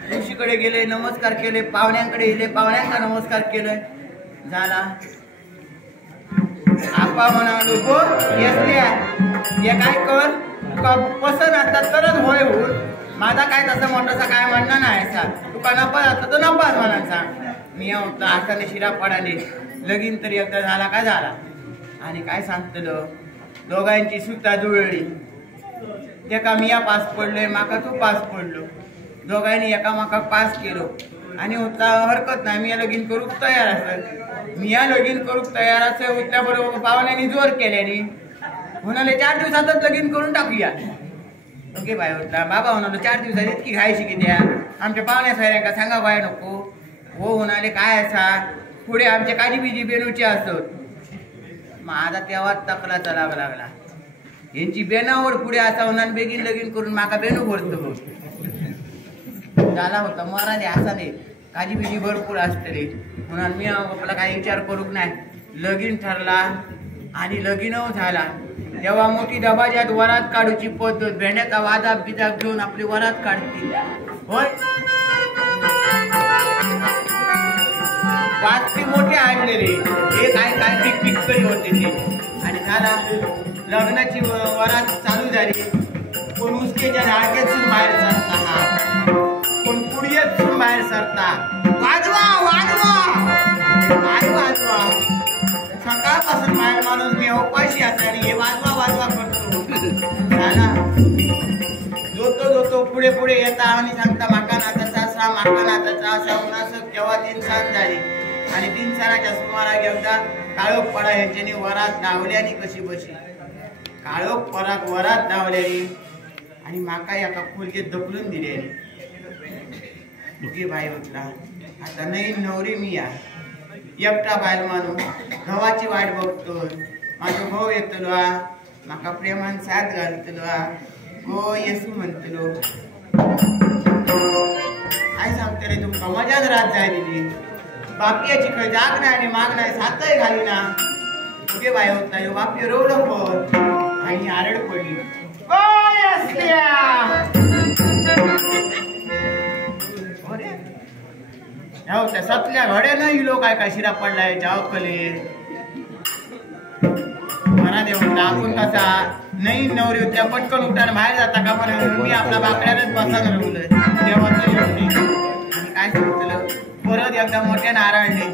तुळशीकडे गेले नमस्कार केले पाहुण्यांकडे गेले पाहुण्यांचा नमस्कार केलं झाला आपा म्हणालो गो येसल्या हे काय कर तुका पसंत असतात तरच होय होईल माझा काय तसं मोठासा काय म्हणणं नाही सा तुका नफा असता तर नफाच म्हणा सांग मी होता हाताने शिरा पडाले लगीन तरी एकदा झाला का झाला आणि काय सांगतलो दोघांची सुद्धा जुळली तेका मिया पास पडलोय माका तू पास पडलो दोघांनी एकामेका पास केलो आणि होता हरकत नाही मिया लगीन करूक तयार असत मिया लगीन करूक तयार असे होत्या बरोबर पाहुण्यांनी जोर केल्यानी म्हणाले 4 दिवसातच लगीन करून टाकूया ओके बाय होता बाबा म्हणालो 4 दिवसात इतकी घायची की द्या आमच्या पाहुण्या साऱ्यांका सांगा बाय नको हो म्हणाले काय असा पुढे आमच्या काजी बिजी बेनूचे असत माझा तेव्हाच तकला चलावा लागला यांची बेनावड पुढे असा होणार बेगीन लगीन करून माका बेनू भरतो झाला होता मराठी असा नाही काजी बिजी भरपूर असतले म्हणून मी आपला काही विचार करूक नाही लगीन ठरला आणि लगीन झाला तेव्हा मोठी दबाज्यात वरात काढूची पद्धत भेंड्याचा वादा बिदा घेऊन आपली वरात काढतील होय वाजपी मोठे आणले रे हे काय काय पीक पीक करी होते ते आणि झाला लग्नाची वरात चालू झाली कोण उसकेच्या रागेतून बाहेर सरता कोण पुढेतून बाहेर सरता वाजवा वाजवा काय वाजवा सकाळपासून बाहेर माणूस मी उपाशी असते आणि हे वाजवा वाजवा करतो झाला जोतो जोतो पुढे पुढे येता आणि सांगता माका नाचाचा असा माका नाचाचा असा उन्हासक केव्हा 3 साल झाली आणि 3 सालाच्या सुमाराक एकदा काळोख पडा यांच्यानी वरात धावल्यानी कशी बशी काळोख पराक वरात धावल्यानी आणि माका एका खोलगेत ढकलून दिल्यानी मुगे बाई होतला आता नवीन नवरी मी या एकटा बायल मानू गव्हाची वाट बघतोय माझो भाऊ येतलो माका प्रेमान साथ घालतलो गो येसू म्हणतलो काय सांगते रे तुमका मजाच रात झालेली बापयाची खंय जाग नाही आणि माग नाही सातय घाली ना मुगे बाय होता ह्यो बापयो रवलो पण आणि आरड पडली हो त्या सतल्या घड्यानं इलो काय काय शिरा पडलाय जावकले म्हणा देऊन आपण कसा नाही नवरी होत्या पटकन उठार बाहेर जाता का पण मी आपल्या बाकड्यालाच बसायला रवलोय देवाचं आणि काय सांगतलं परत एकदा मोठ्या नारायणले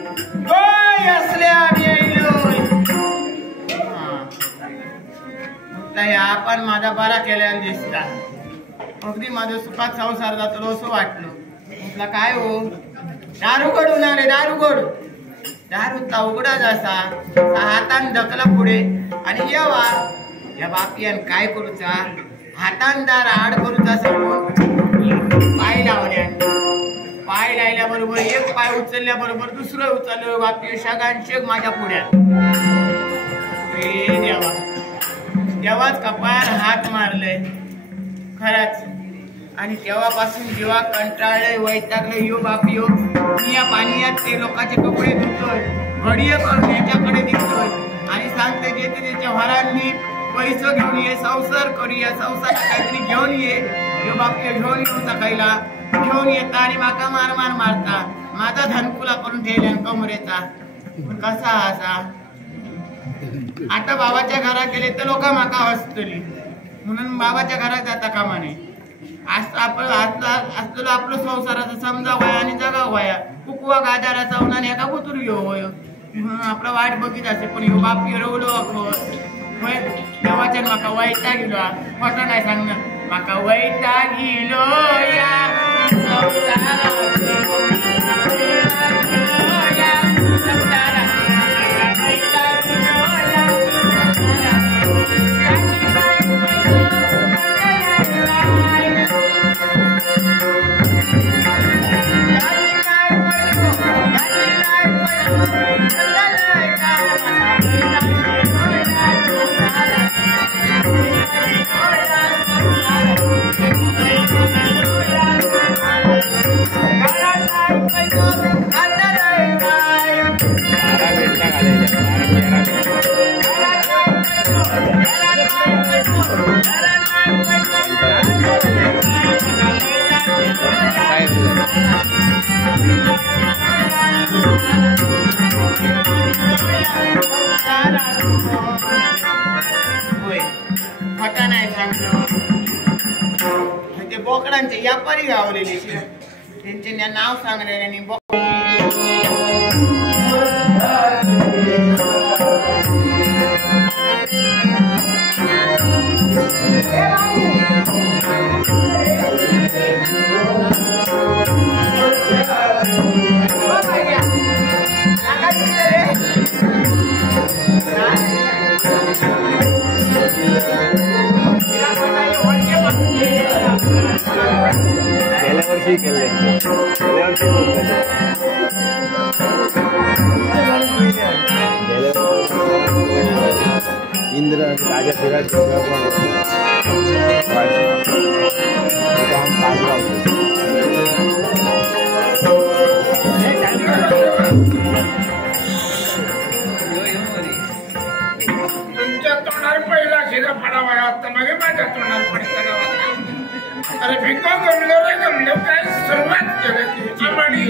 गोय असल्या आम्ही येईलोय आपण माझा बरा केल्याने दिसता अगदी माझं सुखात संसार जातो असं वाटलं म्हटलं काय हो दारू कडून आले दारू कडू दारूचा उघडाच असा हातान ढकला पुढे आणि जेव्हा या बापियान काय करूचा हातान दार आड करूचा सोडून पाय लावल्या पाय लायल्याबरोबर एक पाय उचलल्याबरोबर दुसरं उचललं बापी शगांशेक माझ्या पुढ्यात देवा देवाच कपाळ हात मारले खरंच आणि तेव्हापासून जेव्हा कंटाळले वैतागले यो बाप यो मी या पाण्यात ते लोकांचे कपडे धुतोय घडीये करून याच्याकडे दिसतोय आणि सांगते जे ते त्याच्या वरांनी पैसे घेऊन ये संसार करूया संसारात काहीतरी घेऊन ये यो बाप घेऊन येऊन सकाळीला घेऊन येता आणि माका मार मार मारता माझा धनकुला करून ठेवल्या कमरेचा कसा असा आता बाबाच्या घरात गेले तर लोक माका हसतली म्हणून बाबाच्या घरात जाता कामा नाही असलेलं आपलं संसाराचं समजावया आणि जगावया कुकवा गाजारा चावणार एका कुतूर घेऊ म्हणून आपला वाट बघित असे पण ह्यो बाप रवलो देवाच्या माका वैता गेलो खोटं नाही सांगणार माका वैता गेलो या खोटा नाही सांगतो म्हणजे बोकडांचे व्यापारी गावलेले त्यांचे नाव सांगलेले इंद्र राजा फिराज तुमच्या तोंडावर पहिला शिरा पडावा आता मग माझ्या तोंडावर पडताना अरे भिको गमलो रे गमलो काय सुरुवात केली ती आमाडी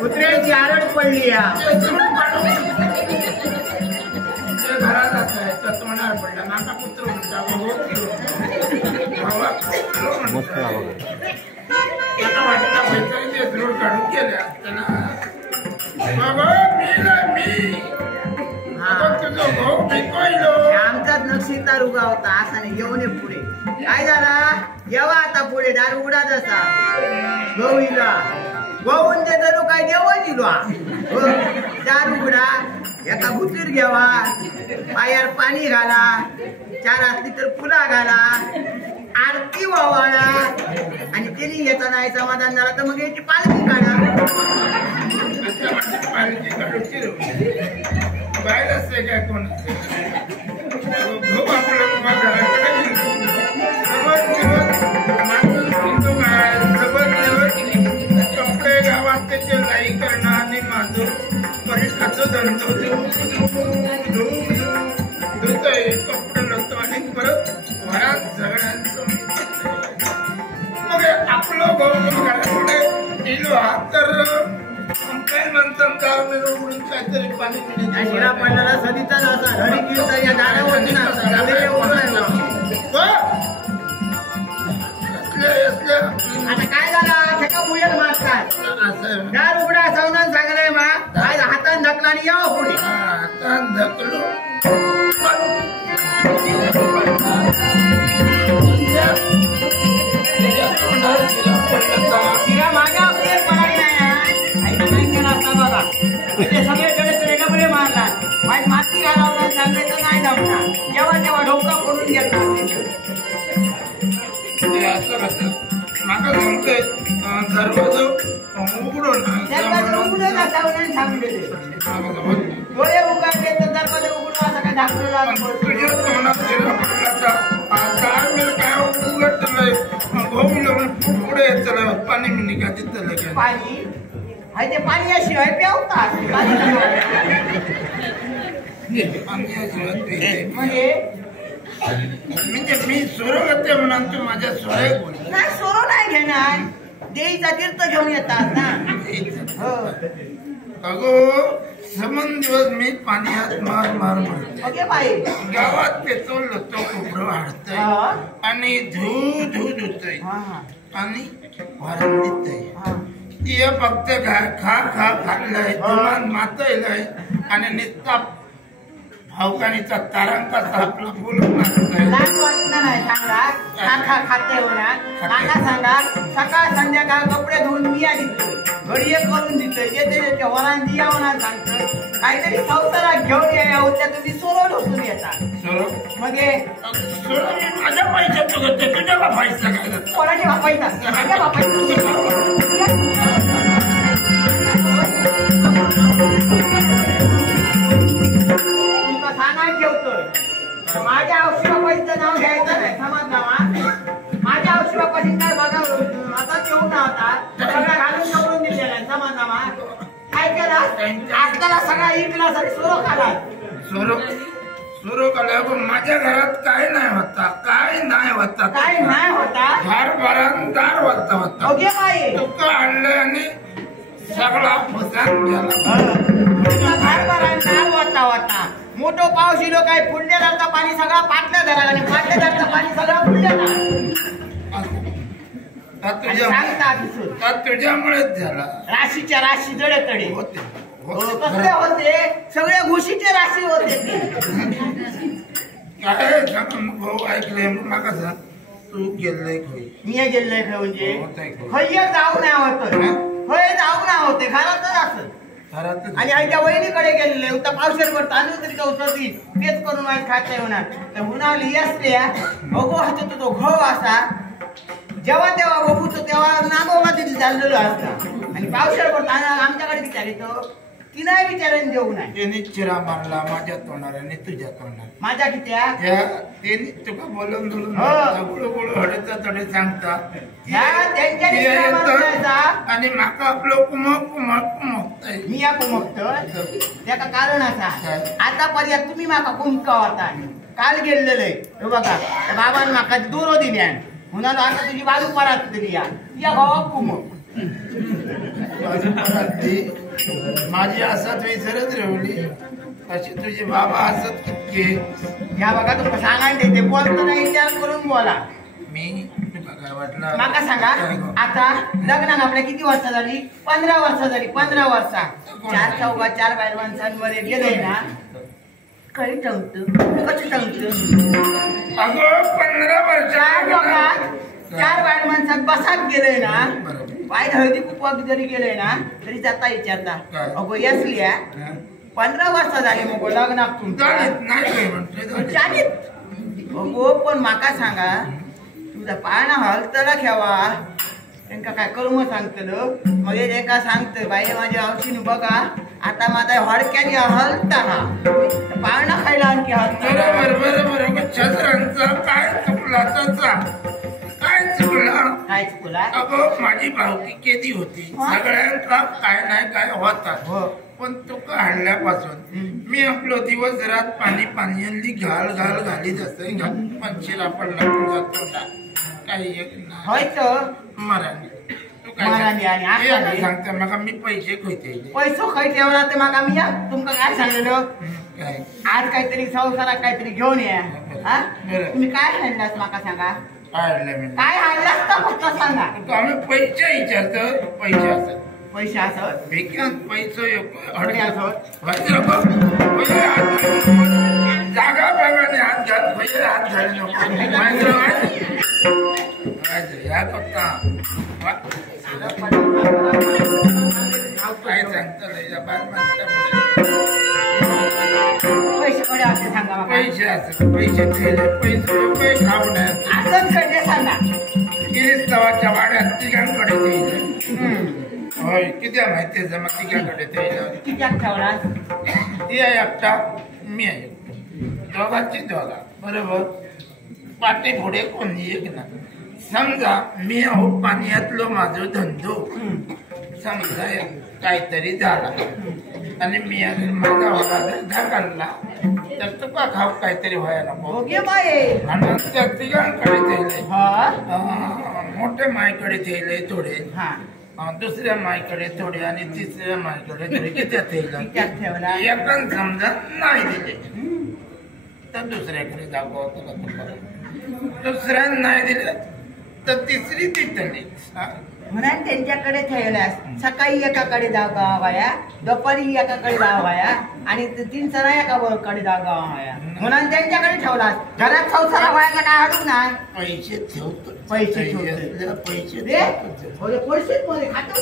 कुत्र्याची आरड पडली घरात असायचं तोंडावर पडला नाका पुत्र म्हणता वाटला पैसा रोड काढून गेले असताना आमचाच नक्षी दारू होता असा नाही घेऊन ये पुढे काय झाला येवा आता पुढे दारू उडात असा गवळीला गवून दे दारू काय देवा दिलो दारू उघडा एका भुतीर घ्यावा पायार पाणी घाला 4 असली तर फुला घाला आरती वावाळा आणि त्यांनी याचा नाही समाधान झाला तर मग याची पालखी काढा पालखी काढूची बाहेर असते काय कोण आपलं कपडे गावात त्याचे लाई करणं आणि माझं परिसराचं धंदो धुतोय कपडे नसतो आणि परत घरात सगळ्यांचं मग आपलं घराकडे गेलो तर काय म्हणतात गाव मिळून काहीतरी पाणी शिरा पडणारा सदीचा असा घडी किरता या दारावरती ना आता काय झाला ठेका बुयत मारतात दार उघडा सावधान सांगलाय मा आज हातान ढकला आणि यावं पुढे हातान ढकलो शिरा माझ्या नाही जमणार जेव्हा तेव्हा डोकं फोडून घेतलं ते असं कसं माका जमते दरवाजा उघडून दरवाजा उघडून जाऊन सांगले डोळे उघडले तर दरवाजा उघडून असं काय दाखवला तुझ्या तोंडात गेला दार मिळ काय उघडत नाही पुढे येतलं पाणी मी निघा तिथं पाणी ते पाणी याशिवाय प्यावतात म्हणजे मी सोरगते म्हणून तू माझ्या सोय नाही सोरो नाही घेणार देवीचा तीर्थ घेऊन येतात ना हो अगो समन दिवस मी पाण्यात मार मार मारते ओके बाई गावात पेतो लतो खोबरं वाढतंय आणि धू धू धुतय आणि वारण देतय ती फक्त खा खा खाल्लंय तुमान मातयलंय आणि निस्ता भावकानीचा तारांका आपला बोलून नाही सांगा खा खाते होणार मला सांगा सकाळ संध्याकाळ कपडे धुवून मी दिसतोय घडी करून दिसतोय जे वरान दिया होणार सांगतोय काहीतरी संसारात घेऊन या होत्या तुम्ही सोरो ढोसून येतात मग माझ्या पैशात बघते तुझ्या बापायचा काय कोणाची बापायचा माझ्या बापायचा सांगायला ठेवतोय माझ्या औषध बापाचं नाव घ्यायचं नाही समजला माझ्या औषध बापाशी काय बघा आता ठेवून नव्हता सगळा घालून करून दिलेला आहे समजला काय केला आजकाल सगळा इकला सगळी सुरू खाला सुरू केल्या माझ्या घरात काय नाही होता काय नाही होता घर भरान दार होता तुका आणलं आणि सगळा फुसान होता मोठो पाऊस इलो काय फुडल्या जाता पाणी सगळा पाटल्या धरा आणि पाटल्या जाता पाणी सगळं फुडल्या तुझ्यामुळेच झाला राशीच्या राशी जडेतडे कसले होते सगळे घुशीचे राशी होते काय भाऊ ऐकले माका सांग तू गेलंय मी गेलंय म्हणजे खय जाऊ नाही होत खय जाऊ नाही होते घरातच असत आणि आईच्या वहिनीकडे गेलेले उता पावशेरभर तांदूळ तरी कौसती तेच करून वाईट खात होणार तर हुनावली असल्या अगो हातात तो घव असा जेव्हा तेव्हा बघूचो तेव्हा नागोबा तिथे चाललेलो असता आणि पावशेरभर तांदूळ आमच्याकडे विचारितो ती नाही विचारेन देऊ नाही त्यांनी चिरा मारला माझ्या तोंडाने तुझ्या तोंडाने माझ्या कित्या त्यांनी तुका बोलून बोलून गुळू हडचा तडे सांगतात आणि माका आपलं कुमकताय मी या कुमकतो त्याचा कारण असा आतापर्यंत तुम्ही माका कुमकावता काल गेलेले बघा बाबान माका दोरो दिल्या म्हणून आता तुझी बाजू परत दिली या गावात कुमक माझी असत विसरत रेवली अशी तुझे बाबा असत कितके या बघा तुला सांगायला ते बोलतो नाही विचार करून बोला मी तुला काय वाटलं माका सांगा आता लग्नाला आपल्या किती वर्ष झाली 15 वर्ष झाली 15 वर्षा 4 चौघा 4 बाय माणसांमध्ये गेले ना काही ठेवतो कसं ठेवतो अगं 15 वर्ष 4 बाय माणसात बसात गेले ना पाय हळदी कुपवाक जरी गेले ना तरी जाता विचारता अगो यसल्या 15 वर्ष झाली मग लग्नाक तुमच्या अगो पण माका सांगा तुझा पाळणा हलतला खेवा त्यांना काय करू सांगतलो मग एका सांगतोय बाई माझ्या औषधी बघा आता माझ्या हडक्याने हलता हा पाळणा खायला आणखी हलता बरोबर छत्रांचा काय चुकला त्याचा काय चुकला अगं माझी भावकी केली होती सगळ्यांका काय नाही काय होतात पण तुका हाडल्यापासून मी आपलो दिवस रात पाणी आणली घाल घालीत असते पंचीला पडला तुझा तोंडा काही एक मराठी तू काय सांगता मग मी पैसे खयते पैसो खय ठेवला ते माका मी तुमका काय सांगलेलो आज काहीतरी संसारात काहीतरी घेऊन या तुम्ही काय हाडलास माका सांगा काय हाडलास तर फक्त सांगा आम्ही पैसे विचारतो पैसे असत विज्ञान पैसे जागा बागाने हात घाल पैसे हात घाल या फक्त काय सांगता पैसे केवढे असते सांगा मला. पैसे असत पैसे ठेवले पैसे रुपये खाऊ नये असंच कडे सांगा. गिरीस्तवाच्या वाड्यात तिघांकडे ठेवले. होय किती माहिती जमा तिघांकडे ठेवलं. कित्याक ठेवला. ती आहे एकटा मी आहे दोघांची दोघा बरोबर. पाठी पुढे कोणी एक ना. समजा मी हो पाण्यातलो माझो धंदो समजा काहीतरी झाला आणि मी माझा होला धंदा काढला तर तुका खाऊ काहीतरी व्हायला नको. आणि त्या तिघांकडे ठेवले. मोठ्या मायकडे ठेवले थोडे दुसऱ्या मायकडे थोडे आणि तिसऱ्या मायकडे थोडे किती ठेवलं. एकान समजा नाही दिले तर दुसऱ्याकडे दाखवतो. दुसऱ्यानं नाही दिलं तर तिसरी तिथली म्हणून त्यांच्याकडे ठेवल्यास सकाळी एकाकडे जावाया दुपारी एकाकडे जावाया आणि तीन सरा एकाकडे जावाया म्हणून त्यांच्याकडे ठेवलास. घरात संसारा व्हायचा काय अडून नाही. पैसे ठेवतो पैसे ठेवतो पैसे पैसे मध्ये खातो.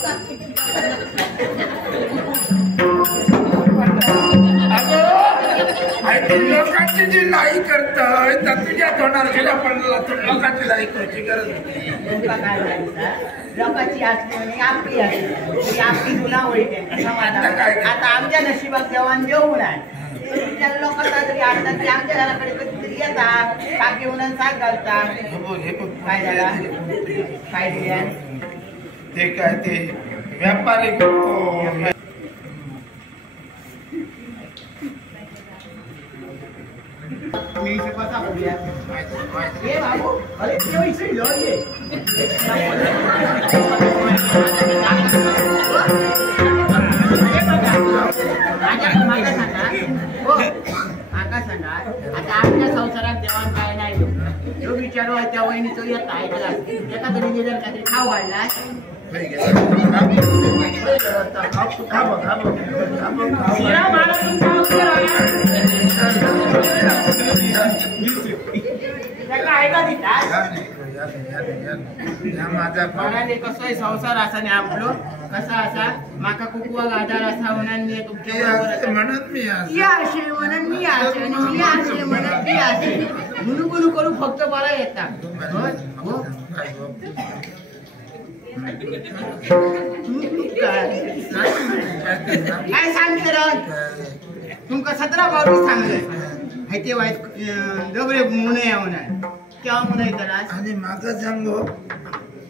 लोकांची जी लाई करतोय तर तुझ्या तोंडाला पण लोकांची लाई करायची गरज नाही. लोकांची असली म्हणजे आपली असली आपली गुन्हावळी समाधान. आता आमच्या नशिबात जवान देऊ नाही लोकांना जरी आणतात ते आमच्या घराकडे कधीतरी येतात काकी म्हणून साथ घालतात. काय झाला काय दिल्या ते काय ते व्यापारी कसा बोलूया हे बाबू अरे आता आमच्या संसारात जेवण काय नाही जो विचारू त्या वहिनीचं येत ऐकला एका तरी गेल्या काहीतरी खाऊ वाढला. कसं संसार असा नाही आपलो कसा असा माका कुकुवा गादार असा म्हणून मी तुमच्या म्हणत मी असे म्हणून मी असे आणि मी असे म्हणत मी असे गुणू गुणू करू फक्त मला येतात. काय सांगते तुमका 17 बावडी सांगले ते वाईट डबरे मुने म्हणून केव्हा मुने करा आणि माका सांगो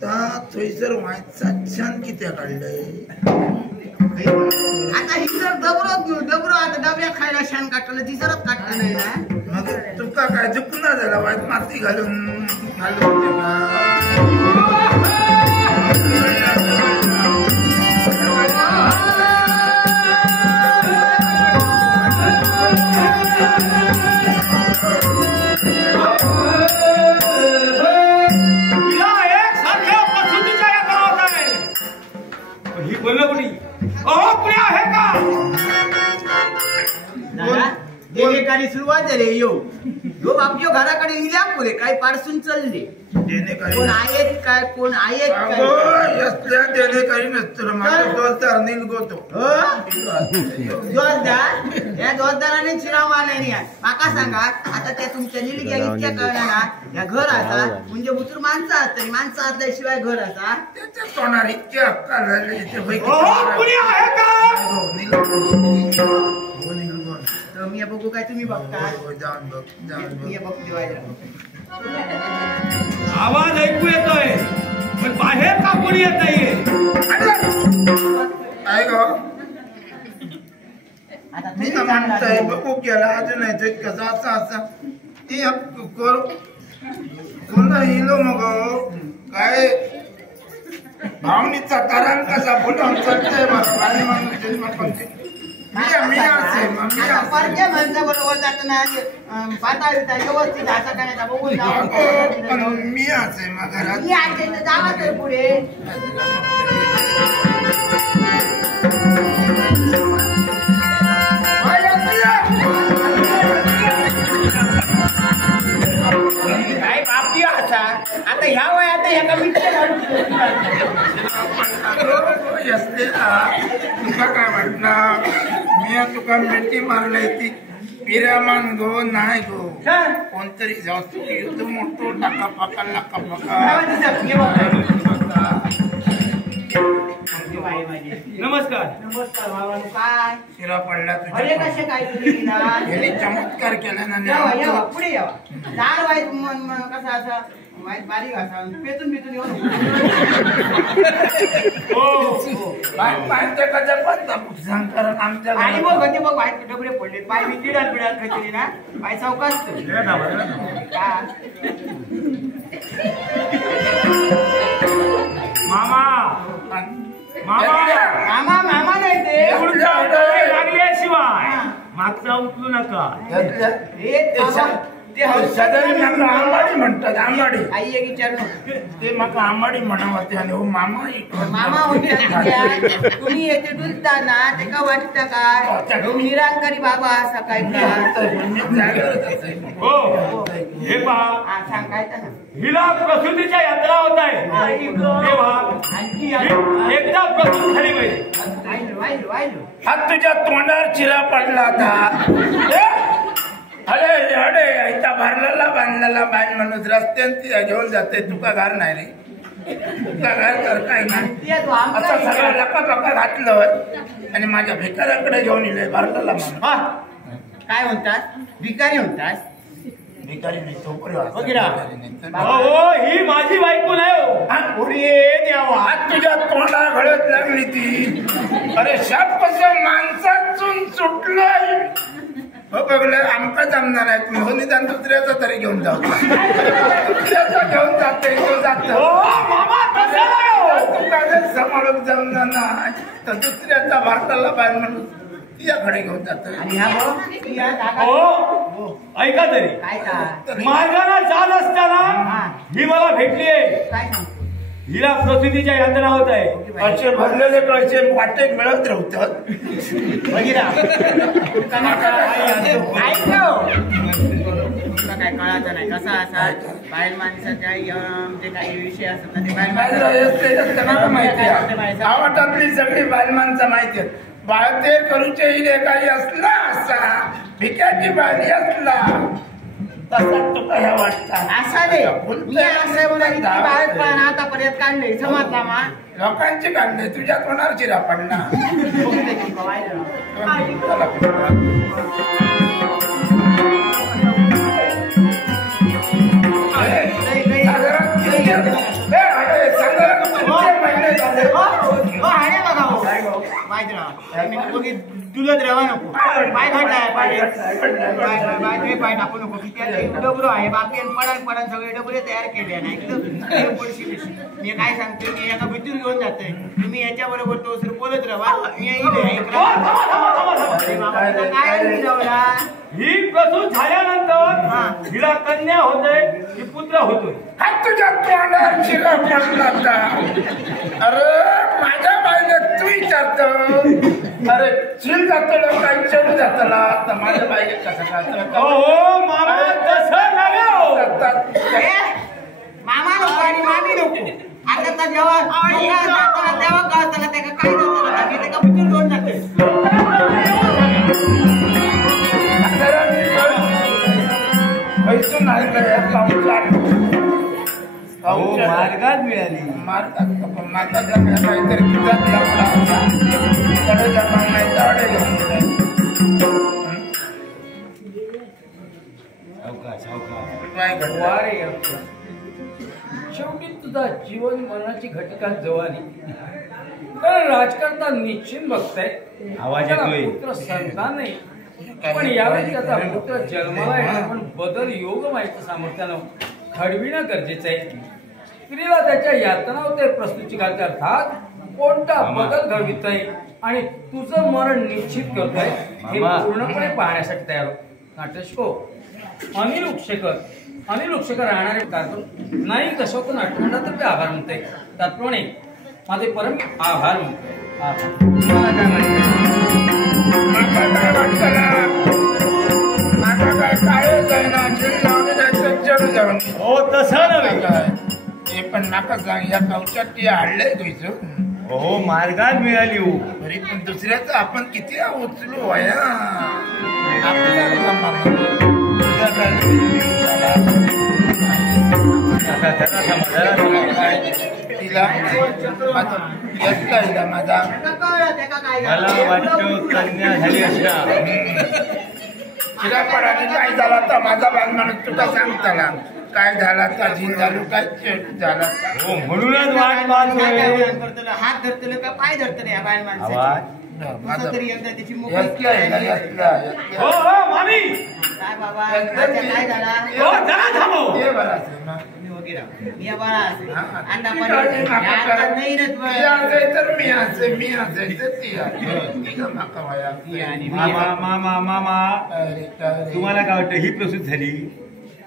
थंयसर वायचा छान कित्या काढलंय. आता ही जर डबरो आता डबऱ्या खायला शान काढलं ती जरच काढलं नाही ना. मग तुका काय चुकना झाला वाईट माती घालून घालून सुरुवात रे यो आपल्या घराकडे इल्या पुरे काय पारसून चालले कोण आहेत काय कोण आहेत काही नसतो माझा नील गोतो जोरदार या जोरदाराने चिरावाने माका सांगा आता त्या तुमच्या निलग्या इतक्या कळणार या घर असा म्हणजे बुतूर माणसं असत माणसं असल्याशिवाय घर असा त्याच्या तोंडार इतके अक्का झाले मी बघू काय तुम्ही बघता आवाज ऐकू येतोय पण बाहेर का कोणी येत नाहीये. मी म्हणतोय बघू केला अजून नाही कसा असा असा ती कोण हिलो मग काय भावनीचा तरांग कसा बोलून चढतोय माणसा बरोबर जाताना पाता व्यवस्थित असं करायचा बघून मी असे मग घरात मी आहे तर जावा तर पुढे काय बापी असा आता ह्या वयात ह्या तुका काय वाटणार मी तुका मिठी मारलाय ती पिरामान गो नाही गो कोणतरी जास्त युद्ध मोठो टाका पाका लाका पाका नमस्कार. नमस्कार बाबा. काय शिरा पडला अरे कसे काय तुम्ही यांनी चमत्कार केला ना पुढे यावा. दार वाईट कसा असा वाईट बारीक असा पेतून बितून येऊ नको. कारण आमच्या आणि मग ते बघ वाईट डबडे पडले पाय मी तिडात बिडात खायचे ना पाय चौकात मामा मामा मामा नाही ते लागल्याशिवाय मागचा उचलू नका. ते आंबाडी म्हणतात आंबाडी आई एक विचारू ते माका आंबाडी म्हणावते आणि हो मामा मामा होते तुम्ही येते डुलता ना ते का वाटतं काय निरांकारी बाबा असा काय हो हे पहा सांगायचं ना हिला प्रसूतीच्या यात्रा होत आहे एकदा प्रसूत झाली पाहिजे. वाहिलो हा तुझ्या तोंडावर चिरा पडला होता. अरे अरे आयता भरलेला बांधलेला बाई माणूस रस्त्याने घेऊन जाते तुका घर नाही रे तुका घर तर काय नाही आता सगळं लका पका घातलं आणि माझ्या भिकाऱ्याकडे घेऊन येले भरलेला माणूस. काय म्हणतात भिकारी म्हणतात भिकारी नाही चोपरी ही माझी बायको नाही देवा तुझ्या तोंडा घडत लागली ती. अरे शाप कसं माणसातून सुटलं बघलं आमका जमणार आहे तुम्ही निदान दुसऱ्याचा तरी घेऊन जाऊ दुसऱ्याचा घेऊन जाते तो जातो तुका जर सांभाळून जमणार ना तर दुसऱ्याचा भारताला बाहेर म्हणून तिच्याकडे घेऊन जातो. ऐका तरी मार्गाला जात असताना ही मला भेटली आहे. हिला प्रसूतीच्या यात्रा होत आहे. असे भरलेले पैसे वाटेक मिळत राहतात. काय कळायचं नाही कसा असा बाहेर माणसाच्या जे काही विषय असतात ना ते माहिती गावातातली सगळी बाल माणसं माहिती आहेत. बाळते करूचे इले काही असला असा भिक्याची बाली असला तसा तुका ह्या वाटतात असा रे मी असं म्हणा बाहेर पण आतापर्यंत काढले समजला मा लोकांची काढले तुझ्या तोंडावर चिरा पडला. तुलत रेवा नको पाय घडलाय पाय टाकू नको डबरो आहे बाकी पडण सगळे डबरे तयार केले नाही. मी काय सांगतोय मी याचा भीतून घेऊन जातोय तुम्ही याच्या बरोबर तो सर बोलत राहा. ही प्रसूत झाल्यानंतर हिला कन्या होते की पुत्र होतोय. हा तुझ्या तोंडावर चिरा पडला. अरे माझ्या बाईने तू विचारतो अरे चिल जातो काही चढू जातला तर माझ्या बाईने कसं काय मामा नको आणि मामी नको आता जेव्हा तेव्हा कळताना त्याला काय जातं ते का भीतून घेऊन जाते. पैसून मार्गात मिळाली मारतात माता काहीतरी शेवटी तुझा जीवन मरणाची घटका जवानी कारण राजकारणात निश्चित बघताय आवाज येतोय. पुत्र संतान नाही पण यावेळी त्याचा पुत्र जन्माला येणं पण बदल योग माहिती सामर्थ्यानं घडविणं गरजेचं आहे. स्त्रीला त्याच्या यातना होते प्रस्तुती घालते अर्थात कोणता बदल घडवितोय आणि तुझं मरण निश्चित करतोय हे पूर्णपणे पाहण्यासाठी तयार हो. नाट्यशको अनिल उपशेकर राहणारे कार्यक्रम नाही कशावर नाट्यमंडळातर्फे आभार म्हणते. त्याचप्रमाणे माझे परम आभार म्हणतो. हो तसं नव्हे हे पण नका सांग या कवचात हाडलंय तुझं. हो मार्गात मिळाली हो तरी पण दुसऱ्याचं आपण किती उचलू वया आपल्याला तिला घेतला माझा मला वाटतं कन्या झाली असणार. शिरापडाने काय झाला तर माझा बाग म्हणून तुला सांगताला काय झाला तर झील झालो काय झाला. हो म्हणूनच वाट पाहतोय. हात धरतलं का पाय धरतलं या बाय माणसाची माझा तरी एकदा त्याची मोकळी हो हो मामी काय बाबा काय झाला हो जरा थांबव. ते बरं असेल ना. या बरा अंडा नाही तर मी असे मी असेल तर ती माका वया मामा मामा मामा तुम्हाला काय वाटतं ही प्रसूत झाली.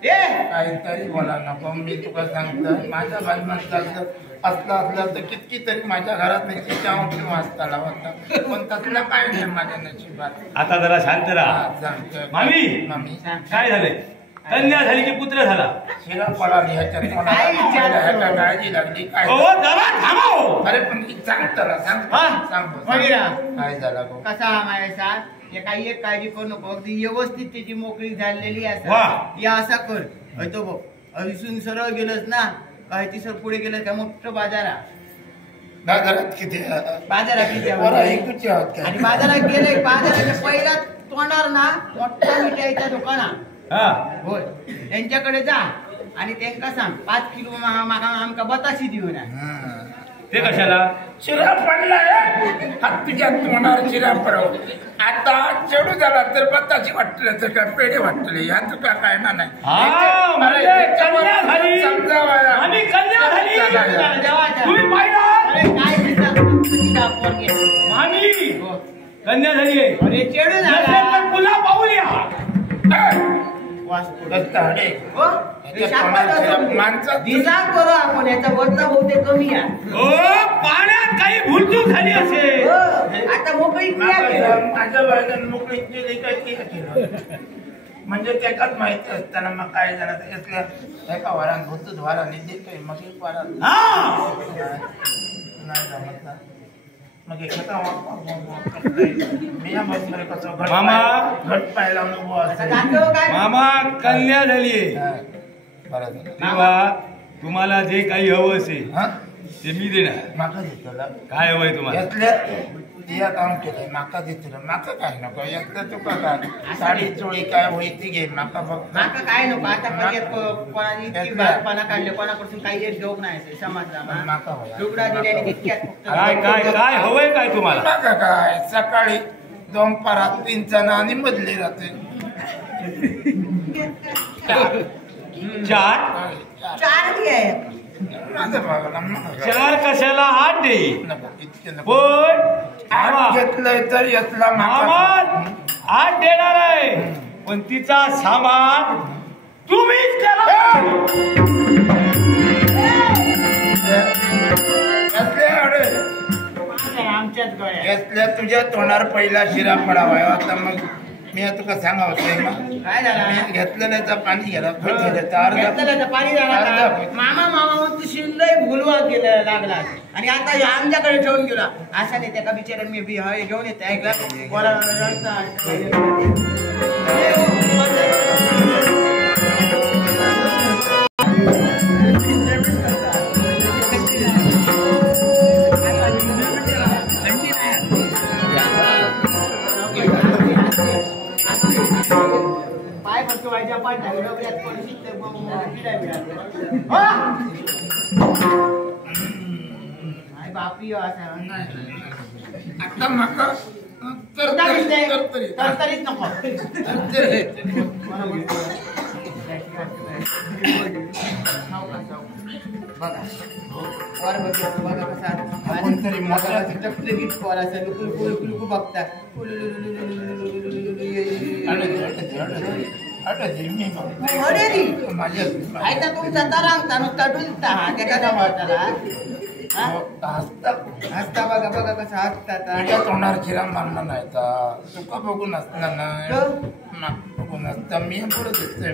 काहीतरी बोला नको मी तुला सांगतो माझ्या बालमांचं असलं तर कितकी तरी माझ्या घरात नाही त्यावर वाचता लावता पण तसलं काय नाही माझ्या नशिबात. आता जरा शांत राहा. मामी मामी काय झालंय. कन्या झाली की पुत्र झाला. शिरा पडाली ह्याच्यात काळजी लागली काय. हो जरा थांबव. अरे पण सांगताला सांग काय झाला गो कसा हा मायाचा काही एक काळजी करू नको अगदी व्यवस्थित त्याची मोकळी झालेली वा. असं या असा कर तो बघ इथून सरळ गेलंच ना काय ती सर पुढे गेलं का मोठं बाजारात किती बाजारात किती आणि बाजारात गेले बाजाराच्या पहिला तोंडार ना मोठा मिठाईचा दुकाना होय त्यांच्याकडे जा आणि त्यांना सांग 5 किलो आमका बताशी देऊ ना. ते कशाला. शिरा पडलाय हात तुझ्या तोंडावर शिरा पडव. आता चेडू झाला तर बताची वाटले तर काय पेढे वाटले या तुका काय ना नाही. कन्या झाली आहे. अरे चेडू झाला पुन्हा पाहूया. आपण याचा वरचा बहुतेक कमी आहे. हो पाण्यात काही भूलचूक झाली असेल. आता मोकळी माझ्या बाळगाने मोकळी केली काय केलं म्हणजे त्याकाच माहिती असताना मग काय झालं त्यातल्या एका वारान भूत द्वाराने देतोय मग एक वारा नाही जमत ना मग मामा घट पाहायला मामा कन्या झालीये. तेव्हा तुम्हाला जे काही हवं असेल ते मी देणार. माका देतला काय हवंय तुम्हाला. दिया काम केलंय माका देतलं माका काय नको यातलं तुका काय साडी चोळी काय होई ती घे माका फक्त माका काय नको आता कोणाची बाळपणा काढले कोणाकडून काही एक जोग नाही समाजला माका होया लुगडा दिल्याने तितक्यात काय काय काय हवंय काय तुम्हाला. माका काय सकाळी दुपारात 3 जण आणि बदली राहते. 4 घे. 4 कशाला 8 दे. पण घेतलंय तर यातला मामा 8 देणार आहे पण तिचा सामान तुम्हीच केला. आमच्याच गळ्यात घेतल्या तुझ्या तोंडावर पहिला शिरा पडावा आता मग मी तुका सांगा काय झालं घेतलेल्याचा पाणी गेला पाणी झालं मामा मामा तू शिल्लय भुलवा केलं लागला आणि आता आमच्याकडे ठेवून गेला असा नाही त्या का बिचारा मी घेऊन येते ऐकला पाय फक्त व्हायच्या पण बापी आता माका तरीच नको बघा बघा कसा कोणतरी कुलकू बघता आता तुमचा तरांगता नुसता डुलता त्या का हसता बघा बघा कसं हसता तोंडावर चिरा मारला नाही तुका बघून असला ना बघून असता मी पुढे दिसतोय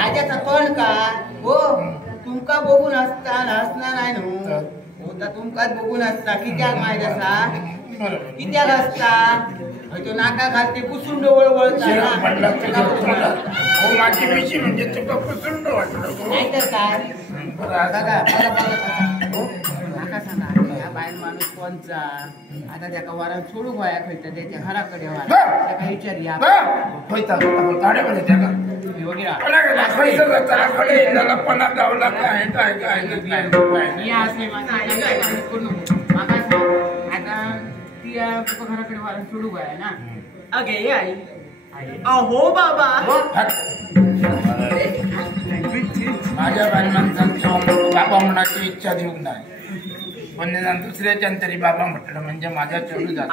आज्याचा तोंड का हो तुमका बघून असता हसणार नाही ना होता तुमकाच बघून असता कित्याक माहिती असा कित्याक असता तो नाका घालते पुसून वळवळ माझी मिशी म्हणजे तुका प्रचंड वाटलं नाहीतर काय नाका सांगा ह्या बायल माणूस कोणचा आता त्याका वारा सोडू गोया खयत त्याच्या घराकडे वारा त्याका विचारूया आता ती घराकडे वारा सोडू गोया ना अगे आई अहो बाबा माझ्या बालमानसांची बाबा म्हणाची इच्छा देऊ नाही पण निदान दुसऱ्याच्यान तरी बाबा म्हटलं म्हणजे माझ्या चढू जात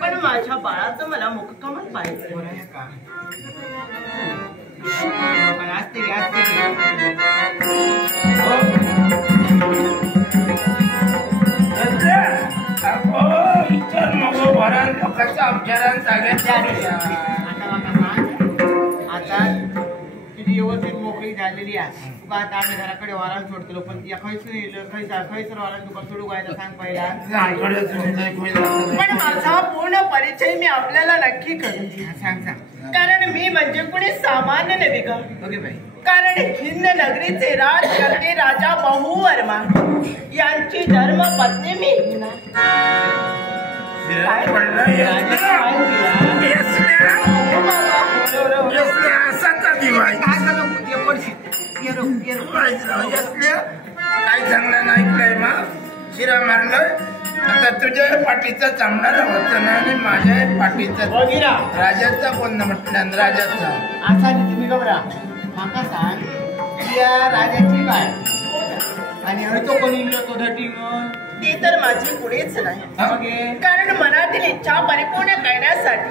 पण माझ्या बाळाचं मला मुक्कामच पाहिजे विचार मग भरान लोकांच्या अवचारान सगळ्यात आता तुझी व्यवस्थित मोकळी झालेली आहे तुका आता आम्ही घराकडे वारान सोडतलो पण या खैसर वारान तुका सोडू व्हायला सांग पहिला पण माझा पूर्ण परिचय मी आपल्याला नक्की करेन सांग कारण मी म्हणजे कुणी सामान्य नव्हे का ओके बाई कारण हिंद नगरीचे राजकर्ते राजा बहुवर्मा यांची धर्मपत्नी मी काय सांगणार ऐकलंय मा शिरा मारलं आता तुझ्या पाठीचा चामणारा होता ना आणि माझ्या पाठीचा राजाचा कोण म्हटलं राजाचा असा तुम्ही घबरा माका सांग या राजाची बाय आणि तो कोणी तो धटिंग ती तर माझी पुढेच नाही कारण मनातील इच्छा परिपूर्ण करण्यासाठी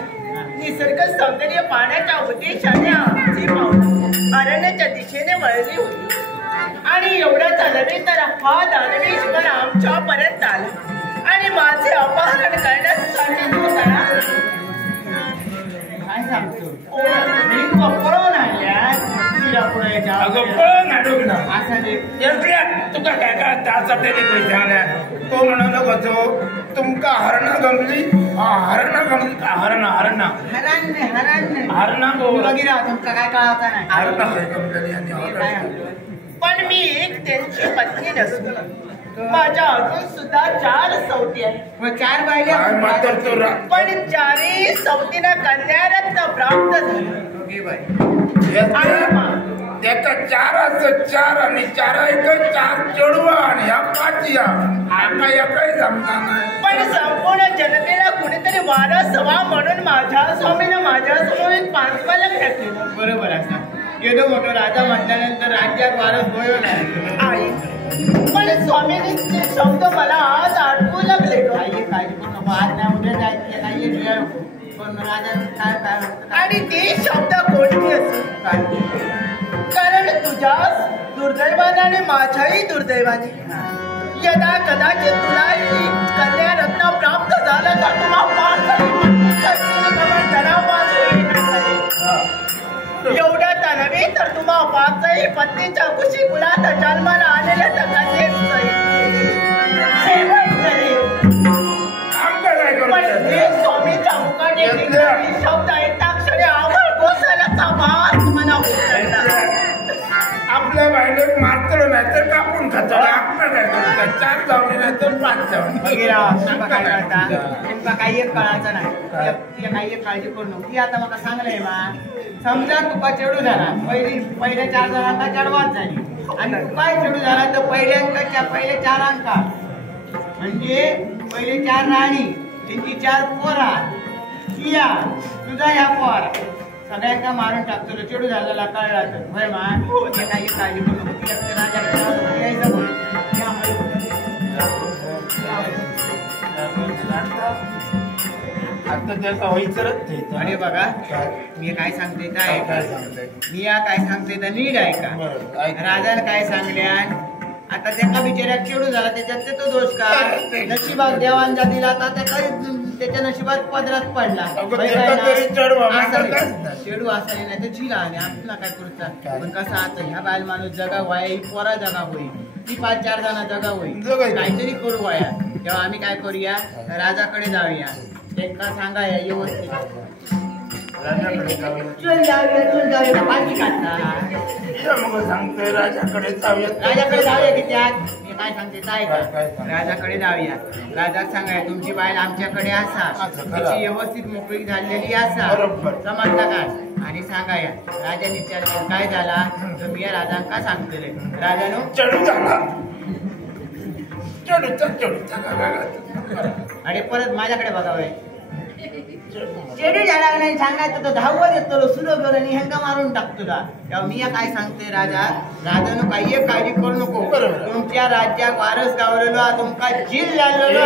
निसर्ग सौंदर्य पाहण्याच्या उद्देशाने आमची पाऊल अरण्याच्या दिशेने वळली होती आणि एवढंच नव्हे तर हा दानवी जीवन आमच्या पर्यंत आला आणि माझे अपहरण करण्यासाठी तो काय सांगतो मी तू पळवून आणल्या तुका काय काय त्यासाठी पैसे आल्या तो म्हणाला कसो तुमका हरणा गमली हरणा गमली का हरणा हरणा हरणा बघिरा तुमका काय कळाचा नाही हरणा गमलेली आणि पण मी एक त्यांची पत्नी नसून माझ्या अजून सुद्धा 4 सवती आहेत 4 बायले पण 4ही सवतीला कन्यारत्न प्राप्त झालं त्याचा 4 आणि 4 चढवा आणि ह्या 5 या काही जमणार नाही पण संपूर्ण जनतेला कुणीतरी वारस व्हा म्हणून माझ्या स्वामीनं माझ्या समोर 5वा लग्न केलं बरोबर असा एवढं मोठं राजा म्हटल्यानंतर राज्यात वारस होय आहे पण स्वामींचे शब्द मला आज आठवू लागले काही काळजी करू नको आज नाही उद्या जायचं काही पण राजा काय आणि ते शब्द कोणते असेल कारण तुझ्या दुर्दैवाने आणि माझ्याही दुर्दैवाने यदा कदाचित तुला ही कन्या रत्न प्राप्त झालं तर तुम्हाला एवढ्याच नव्हे तर तुम्हा 5ही पत्नीच्या कुशी कुलात जन्माला आलेल्या तर पण हे स्वामीच्या मुखाने शब्द ऐकताक्षणी आवड कोसळल्याचा भास मला आपल्या बायलेक मारतलो नाही तर कापून खातो आपलं काय करतात 4 जावले नाही तर 5 जावले काय करता तुमका काही एक कळायचं नाही काही एक काळजी करू नको ती आता मला सांगलंय मा समजा तुका चढू झाला पहिल्या 4 जणांका चढवाच झाली आणि तू काय चढू झाला तर पहिले 4 अंका म्हणजे पहिले 4 राणी त्यांची 4 पोरा किया तुझा ह्या पोरा सगळ्यांका मारून टाकतो चढू झालेला कळला तर होय मान काही काळजी करू नको आता त्याचा व्हायचंच अरे बघा मी काय सांगते काय मी काय सांगते तर नीट ऐका राजाने काय सांगल्या आता त्याचा बिचाऱ्यात चेडू झाला त्याच्यात तो दोष का नशिबात देवांचा दिला आता त्याच्या नशिबात पदरात पडला चेडू असाले नाही तर झिला आणि आपला काय करूचा पण कसं आता ह्या बायल माणूस जगा वाया ही पोरा जगा होईल ती 5-4 जण जगा होईल काहीतरी करू वाया तेव्हा आम्ही काय करूया राजाकडे जाऊया त्यांना सांगा या व्यवस्थित राजाकडे जाऊया. चल जाऊया पाठी काढता ये मग सांगतोय राजाकडे जाऊया. राजाकडे जाऊया की त्यात मी काय सांगते काय काय का सांग? राजाकडे जाऊया. राजाक सांगाय तुमची बाईल आमच्याकडे असा असं खरं. तिची व्यवस्थित मोकळी झालेली असा बरोबर. समजता काय आणि सांगाया राजाने विचारलं काय झाला तर मी या राजांका सांगतले राजानो चढू झाला. चढूचा आणि परत माझ्याकडे बघावे चेडी झाला नाही सांगायचं तर धावत येतो सुरू करून आणि हेंगा मारून टाकतो तुला तेव्हा मी काय सांगते राजा राजानो काही एक काळजी करू नको बरोबर. तुमच्या राज्यात वारस गावलेलो तुमका जिल झालेलो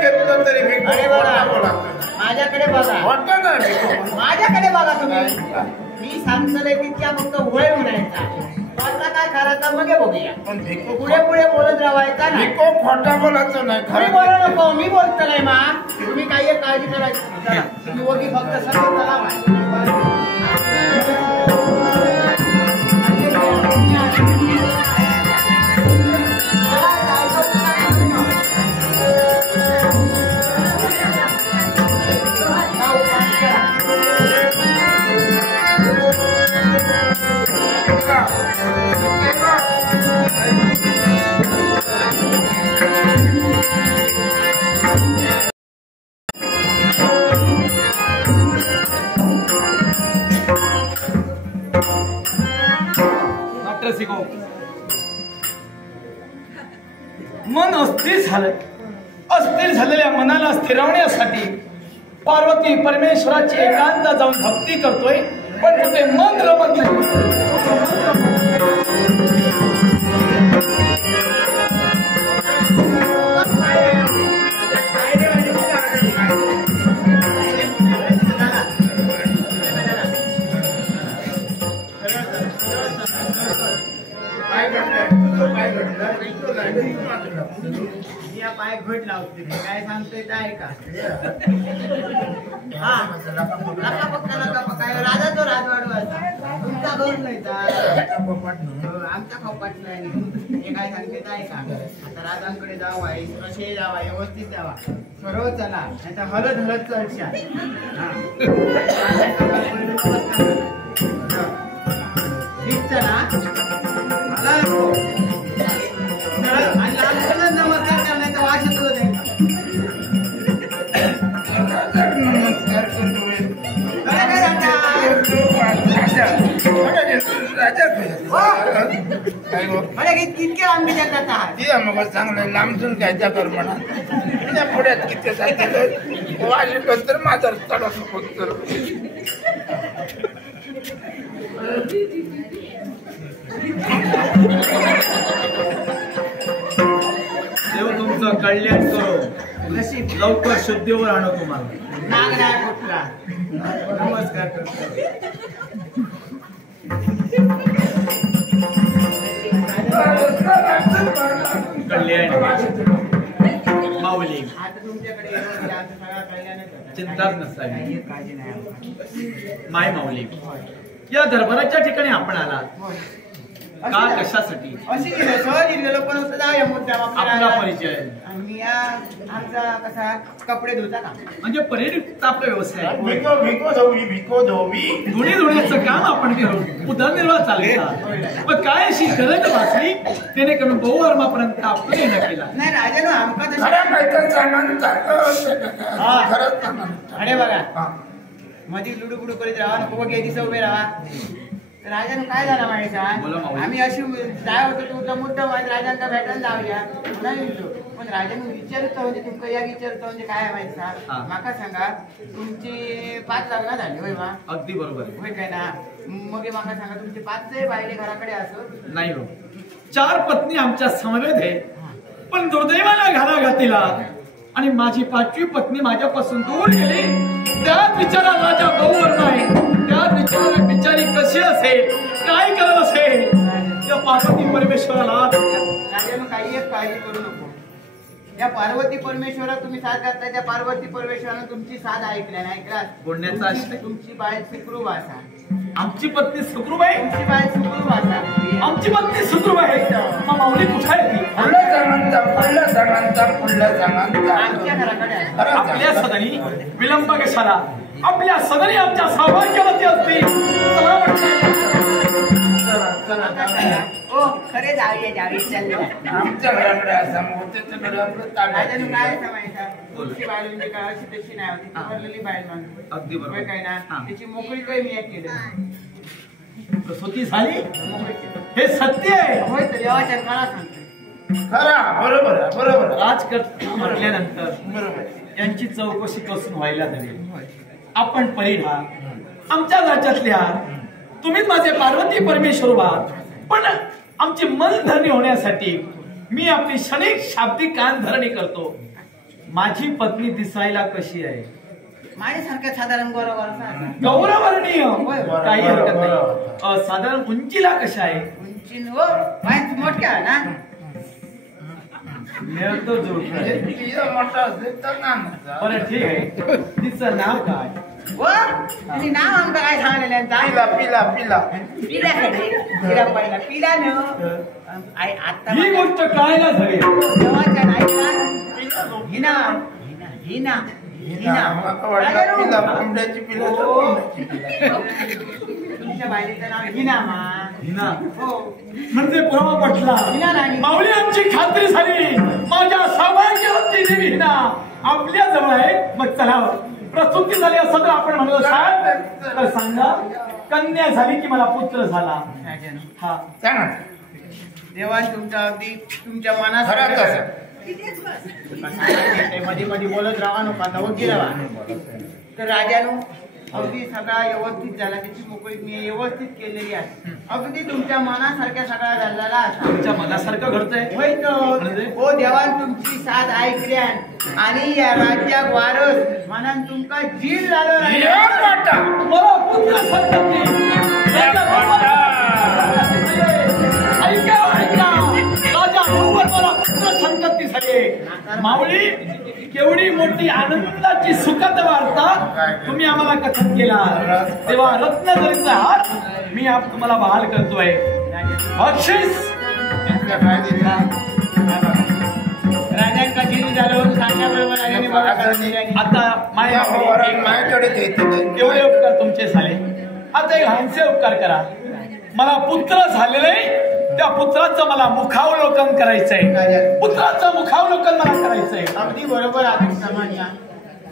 घेतलं तरी अरे बघा माझ्याकडे बघा माझ्याकडे बघा तुम्ही मी सांगतले तितक्या फक्त वय म्हणायचा आता काय करायचा मग बघूया पण भिको पुढे पुढे बोलत राहायचा ना भिको खोटा बोलायचं नाही तुम्ही खरं. बोला नको मी बोलतो नाही मा तुम्ही काही एक काळजी करायची चला, तुम्ही वगी फक्त सगळं चला मन अस्थिर झालेल्या मनाला स्थिरवण्यासाठी पार्वती परमेश्वराची एकांत जाऊन भक्ती करतोय पण कुठे मन रमत नाही. पाय घट लावते काय सांगतोय काय का हा नका काय राजा तो राजवाडवाचा तुमचा घर नाही आमचा खपाट नाही हे काय सांगते काय का आता राजांकडे जावा कसे जावा व्यवस्थित जावा सर्व चला आता हलत हलत चढशा ठीक चला आणि लहान नमस्कार करण्याचा वाश येतो इतके आम्ही जातात मग चांगलं लांबून घ्यायचा कर म्हणा त्या पुढ्यात किती जायचं वाशिक तर माझा चढत होत देव तुमचं कल्याण करो नशीब लवकर शुद्धीवर आणो तुम्हाला नाग नाही कुठला नमस्कार करतो कल्याण माऊली आता तुमच्याकडे सगळा कल्याणच चिंताच नसावी काळजी नाही माय माऊली या दरबाराच्या ठिकाणी आपण आला का कशासाठी अशी सहज गेलो पण जाऊया मुद्दा आपला परिचय मी आमचा कसा कपडे धुता का म्हणजे पर्यटक आपला व्यवसाय भिको धोवी धुणी धुण्याचं काम आपण करू उदरनिर्वाह चालवता पण काय अशी गरज भासली त्याने करून बहुवर्मापर्यंत आपण येणं केला नाही राजानो आमका अरे बघा मध्ये लुडू बुडू करीत राहा नको दिवस उभे राहा राजानं काय झालं माहिती आम्ही अशी जाय होतो तुमचा मुद्दा माहिती राजांचा भेटायला जाऊया नाही पण राजाने विचारतो म्हणजे तुमका या विचारतो म्हणजे काय माहिती माका सांगा तुमची 5 लग्न झाली होय मा अगदी बरोबर होय काय ना मग माका सांगा तुमचे 5 बायले घराकडे असत नाही हो 4 पत्नी आमच्या समवेत आहे पण दुर्दैवाला घातीला आणि माझी 5वी पत्नी माझ्यापासून दूर गेली त्याच विचारा राजा बहुवर्मा आहे त्याच विचारा बिचारी कशी असेल काय करत असेल त्या पार्वती परमेश्वराला राजानं काही एक काळजी करू नको त्या पार्वती परमेश्वरा तुम्ही साथ घातला, त्या पार्वती परमेश्वरानं तुमची साथ ऐकल्या नाही ऐकला बोलण्याचा आश्रय. तुमची बाय सुखरूप असा, आमची पत्नी सुखरूबाई, तुमची बाय सुखरूप असा. आमची पत्नी सुखरूबाई. मग माऊली कुठे आहे ती? पुढल्या सांगांचा आमच्या घराकडे आहे. आपल्या सदनी विलंब कशाला? आपल्या सदनी आमच्या सौभाग्यवती असतील. चला ओ खरे जाऊया चालले आमच्या घराकडे असा मोठ्याच्याकडे आपलं ताब्यात राजानं काय सांगायचं, तुमची बाय म्हणजे काय अशी तशी नाही होती, ती भरलेली बाय माणूस. अगदी बरोबर. होय काय ना, तिची मोकळी काही मी केलं. प्रसूती झाली. हे सत्य आहे. होय तर देवाच्या मला सांगतो. खरा बरोबर आहे, बरोबर आहे. राजकट म्हटल्यानंतर बरोबर आहे. यांची चौकशी कसून व्हायला हवी. आपण परिढा आमच्या राज्यातल्या, तुम्हीच माझे पार्वती परमेश्वर आहात, पण आमची मनधरणी होण्यासाठी मी आपली क्षणिक शाब्दिक कान धरणी करतो. माझी पत्नी दिसायला कशी आहे? माझ्यासारख्या साधारण बरोबर गौरवर्णीय, काही हरकत नाही. साधारण उंचीला कशा आहे? उंची हो पाय मोठ्या ना. मिळतो जोड. तिला मोठा असेल तर ना बरं ठीक आहे. तिचं नाव काय? हो तुम्ही नाव आमचं काय सांगलेलं पिला पिला पिला पिला पिला पहिला पिला न आता ही गोष्ट कळायला हवी. देवाच्या नाही हिना हिना हिना पिला कोंबड्याची पिला तर कोंबड्याची पिला. तुमच्या बायलेचं नाव हिना मा. हिना हो म्हणजे पुरावा पटला. हिना नाही. माऊली आमची खात्री झाली. माझ्या सौभाग्यवती देवी हिना आपल्या जवळ आहे. मग चला, प्रसूती झाली असं तर आपण म्हणतो साहेब, तर सांगा कन्या झाली की मला पुत्र झाला? हा सांगा. देवा तुमचा अगदी तुमच्या खरं मनात कसं? मध्ये मध्ये बोलत राहा नको वकील राहा. तर राजानो अगदी सगळा व्यवस्थित झाला, त्याची मोकळी मी व्यवस्थित केलेली आहे. अगदी तुमच्या मनासारख्या सगळा झालेला असा. तुमच्या मनासारखं घडतंय. होय तर. हो देवान तुमची साथ ऐकल्यान आणि या राज्यात वारस मनान तुमका जीव झालो नाही. मला पुत्र संतती ऐका ऐका, राजा बरोबर मला पुत्र संतती झाली. माऊली केवढी मोठी आनंदाची सुखद वार्ता तुम्ही आम्हाला कथन केला. तेव्हा रत्नजरीचा हात मी तुम्हाला बहाल करतोय. बक्षीस राजांका जीव झालो सांगण्याबरोबर राजाने बघा आता माझ्याकडे एवढे उपकार तुमचे झाले. आता एक लहानसे उपकार करा. मला पुत्र झालेले, त्या पुत्राचं मला मुखावलोकन करायचंय. पुत्राचं मुखावलोकन मला करायचंय. अगदी बरोबर आहे समान्या.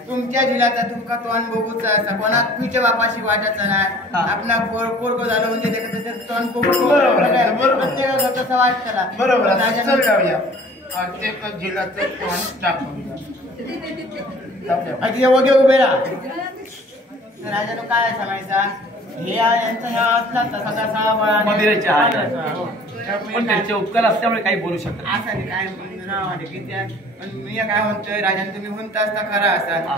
तुमच्या जिल्ह्याचा तुमका तोंड बघूचा असा, कोणा तुमच्या बापाशी वाटायचं नाही. आपला पोरगो झालं म्हणजे त्याचं तोंड बघू प्रत्येकाला तसं वाटतं. बरोबर राजाने जाऊया. प्रत्येक जिल्ह्याचं तोंड टाकूया. अगदी वगे उभे राहा. राजानं काय सांगायचा, हे यांचा ह्या असला तसा तसा मंदिराच्या पण त्यांचे उपकार असल्यामुळे काही बोलू शकत नाही. असं काय राव किती. पण मी काय म्हणतोय राजाने तुम्ही म्हणता असता खरा असा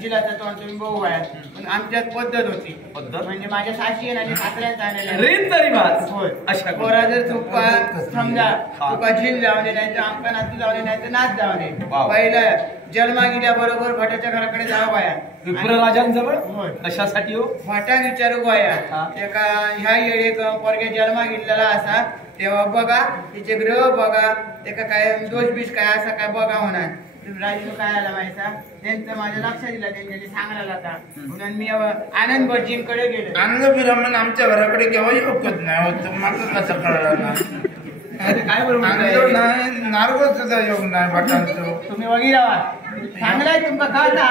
जिल्ह्याचं तोंड तुम्ही बघू आहे. पण आमच्यात पद्धत होती. पद्धत म्हणजे माझ्या साशी आणि सासऱ्यांचा रीत तरी वाच होय अशा पोरा जर चुका समजा चुका झील जाऊ दे, नाही तर आमका नातू जाऊ दे, नाही तर नाच जाऊ दे. वाव. पहिलं जन्मा गेल्याबरोबर भटाच्या घराकडे जावं बाया. विप्रराजांजवळ होय. कशासाठी हो? फाटा विचारू बाया. हा. एका ह्या येळी पोरग्या जन्मा गेलेला असा तेव्हा बघा तिचे ग्रह बघा, त्याका काय दोष बीस काय असा काय बघा होणार. राजू काय आला माहिती, त्यांचं माझ्या लक्षात दिलं, त्यांच्यानी सांगायला जाता म्हणून मी आनंद भटजींकडे गेलो. आनंद बिरामन आमच्या घराकडे केव्हा येऊकच नाही होत. मला कसं कळलं नाही. काय बरोबर आनंद नाही, नारळ सुद्धा योग नाही भटांचं. तुम्ही वगी राहा चांगलाय तुमका कळता.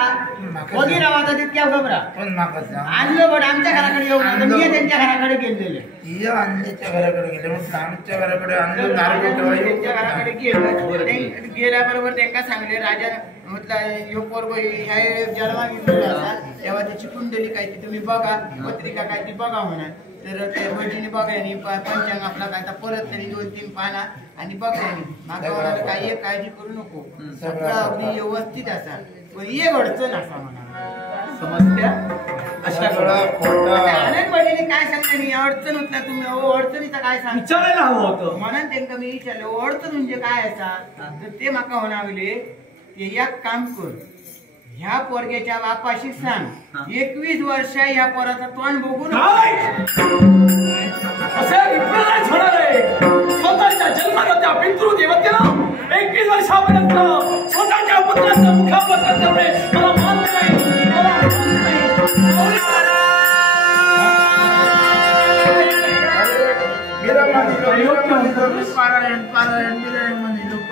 वगी राहा तर तितक्या घबरा. पण माका सांग, आणलं पण आमच्या घराकडे येऊ नका. मी त्यांच्या घराकडे गेलेले. या अन्याच्या घराकडे गेले म्हटलं आमच्या घराकडे आणलं नारळ केव्हा येऊक त्यांच्या घराकडे गेलो. गेल्याबरोबर त्यांना सांगले राजा म्हटलं यो पोरगो ह्या जन्मा गेलेला असा तेव्हा त्याची कुंडली काय ती तुम्ही बघा, पत्रिका काय ती बघा म्हणा. तर त्या भटजीने बघायनी पंचांग आपला काय परत त्यांनी 2-3 पाना आणि बघायनी मागा म्हणाला काही एक काळजी करू नको, सगळं अगदी व्यवस्थित असा पण ये अडचण असा म्हणा. समजत्या अशा आनंद वडील काय सांगता नाही अडचण होत ना तुम्ही अडचणीचं काय सांग विचारायला हवं होतं म्हणून त्यांना मी विचारलं अडचण म्हणजे काय असा तर ते माका म्हणावले ते एक काम कर ह्या पोरग्याच्या बापाशी सांग 21 वर्ष ह्या पोराचा तोंड बघून स्वतःच्या जन्माच्या पितृ देवतेनं 21 वर्षापर्यंत स्वतःच्या पुत्राचं मुखावलोकन करणे मला मान्य नाही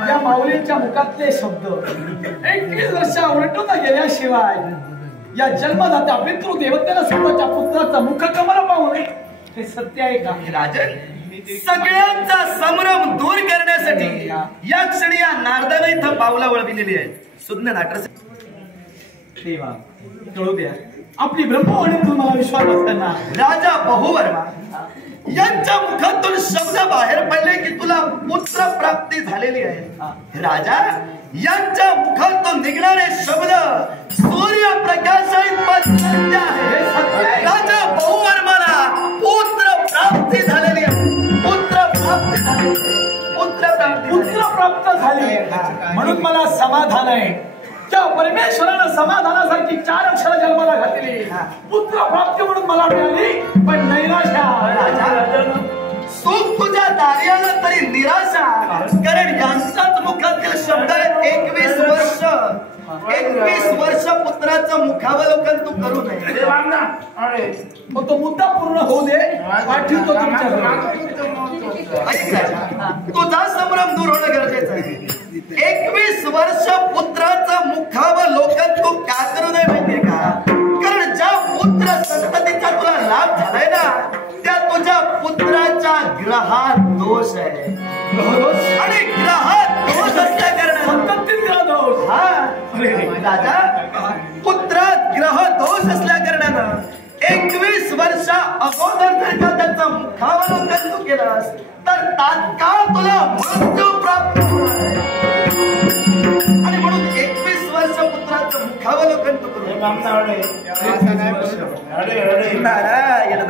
या माऊलींच्या मुखातले शब्द 21 वर्ष उलटून गेल्याशिवाय या जन्मदात्या पितृ देवतेला स्वतःच्या पुत्राचा मुख कमला पाहू नये हे सत्य आहे का राजन सगळ्यांचा संभ्रम दूर करण्यासाठी या क्षणी या नारदाने इथं पावला वळविलेली आहे सुज्ञ नाटक देवा कळू द्या आपली ब्रह्मवाणीतून मला विश्वास असताना राजा बहुवर्मा यांच्या मुखातून शब्द बाहेर पडले की तुला पुत्र प्राप्ती झालेली आहे राजा यांच्या मुखातून निघणारे शब्द सूर्यप्रकाशित सत्य आहे राजा बहुवर्माला पुत्र प्राप्ती झालेली आहे पुत्र प्राप्त झाली म्हणून मला समाधान आहे त्या परमेश्वरानं समाधानासारखी 4 अक्षर जन्माला घातली पुत्र प्राप्ती म्हणून मला मिळाली पण नैराश्या सुख तुझ्या दारी आलं तरी निराशा कारण यांच्याच मुखातील शब्द आहेत 21 वर्ष पुत्राचं मुखावलोकन तू करू नये मग तो मुद्दा पूर्ण होऊ दे पाठवतो तुझा संभ्रम दूर होणं गरजेचं आहे 21 वर्ष पुत्राचं मुखावलोकन तू का करू नये माहितीये का कारण ज्या पुत्र संततीचा तुला लाभ झालाय ना त्या तुझ्या पुत्राच्या ग्रहात दोष आहे आणि ग्रहात दोष असल्या कारणानं दोष राजा पुत्रात ग्रह दोष असल्या कारणानं 21 वर्षा अगोदर जर का त्याचं मुखावलोकन तू केलंस तर तात्काळ तुला मृत्यू प्राप्त होणार आणि म्हणून 21 वर्ष पुत्राचं मुखावलोकन तू करू नारायण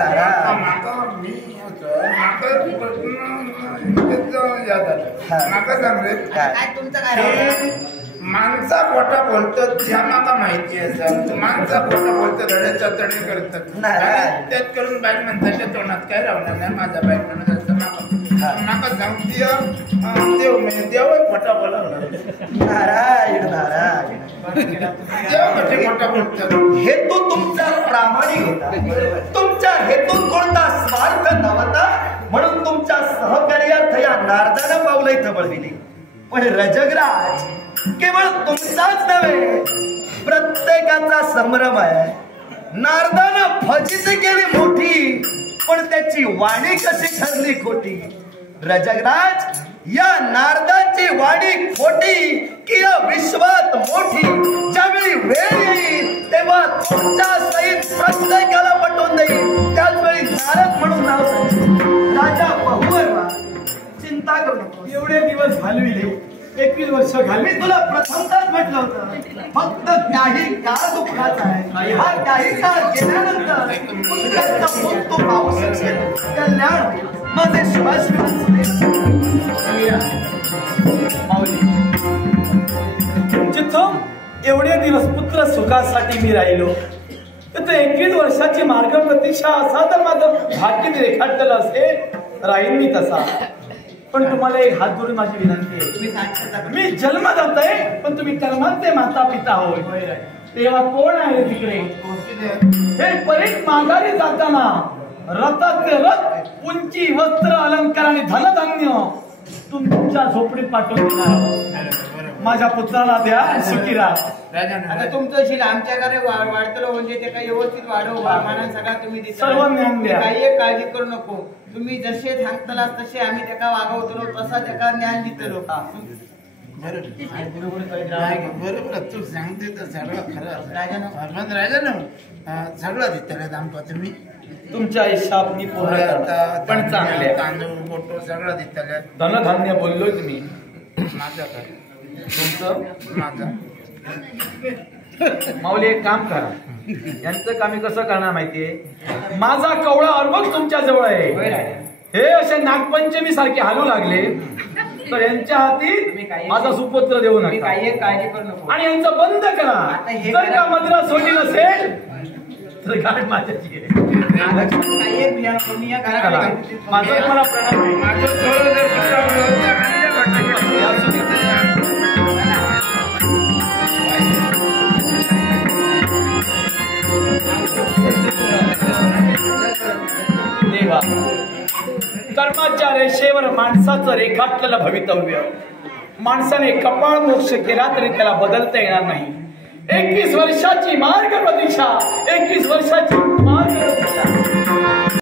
काय तुमचं काय माणसा खोटा बोलतो ह्या माका माहिती आहे माणसा खोटा बोलतो रड्याच्या चढी करतात त्यात करून बाईक म्हणताच्या तोंडात काय राहणार नाही माझा बाईक म्हणत असतं माका सांगते देव खोटा बोलावणार नारायण नारायण देव कसे खोटा बोलतात हेतू तुमचा प्रामाणिक होता तुमच्या हेतूत कोणता स्वार्थ नव्हता म्हणून तुमच्या सहकार्यार्थ या नारदानं पावलं इथं वळविली पण रजगराज केवळ तुमचाच नव्हे प्रत्येकाचा संभ्रम आहे नारदानं फजिती केली मोठी पण त्याची वाणी कशी ठरली खोटी रजगराज या नारदाची वाणी खोटी की या विश्वात मोठी ज्यावेळी वेळ येईल तेव्हा तुमच्या सहित प्रत्येकाला पटवून देईल त्याच वेळी नारद म्हणून नाव सांगेल राजा बहुवर्मा चिंता करू नको एवढे दिवस घालविले 21 वर्ष मी तुला प्रथमताच म्हटलं होतं फक्त काही काळ दुःखाचा आहे हा काही काळ गेल्यानंतर पुत्राचा मुख तू पाहू शकशील कल्याण होईल माझे शुभाशिवास जिथं एवढे दिवस पुत्र सुखासाठी मी राहिलो तिथं 21 वर्षाची मार्ग प्रतीक्षा असा तर माझं भाग्य रेखाटलेलं असेल राहील मी तसा पण तुम्हाला एक हात जोडून माझी विनंती आहे मी जन्म जातोय पण तुम्ही कर्मांचे माता पिता होय तेव्हा कोण आहे तिकडे हे परीट माघारी जाताना रथाचे रथ उंची वस्त्र अलंकार आणि धनधान्य तुमच्या झोपडीत पाठवून देणार माझ्या पुत्राला द्या सुखी राहा आता तुमचं शील आमच्या घरी वाढतलो म्हणजे ते काही व्यवस्थित वाढव मानान सगळा तुम्ही सर्व ज्ञान द्या काही एक काळजी करू नको तुम्ही जसे सांगतला तसे आम्ही त्याला वागवतो तसा त्याला ज्ञान देतलो बरोबर तू सांगते तर सगळं खरं राजानं सगळं दिसतलं आमका तुम्ही तुमच्या हिशाबनी पण चांगले तांदूळ मोठं सगळं दिसतलं धनधान्य बोललोच मी माझा काय तुमचं माझा माऊली एक काम करा, यांचं काम मी कसं करणार माहितीये, माझा कवळा अर्भक तुमच्या जवळ आहे, हे असे नागपंचमी सारखे हालू लागले तर यांच्या हाती माझा सुपुत्र देऊ नका, काळजी करू नको. आणि यांचं बंद करा. जर का मद्रास सोडली नसेल तर गाठ माझ्याची आहे. काही एक बिया नको. मी या घराकडे जाते. माझं तुम्हाला प्रणाम आहे. माझं थोडं जर सुटावलं तर आणलं वाटतं. असू दे. देवा, कर्माच्या रेषेवर माणसाचं रेखाटलेलं भवितव्य, माणसाने कपाळ मोक्ष केला तरी त्याला बदलता येणार नाही. 21 वर्षाची मार्ग प्रतीक्षा, 21 वर्षाची मार्ग प्रतीक्षा.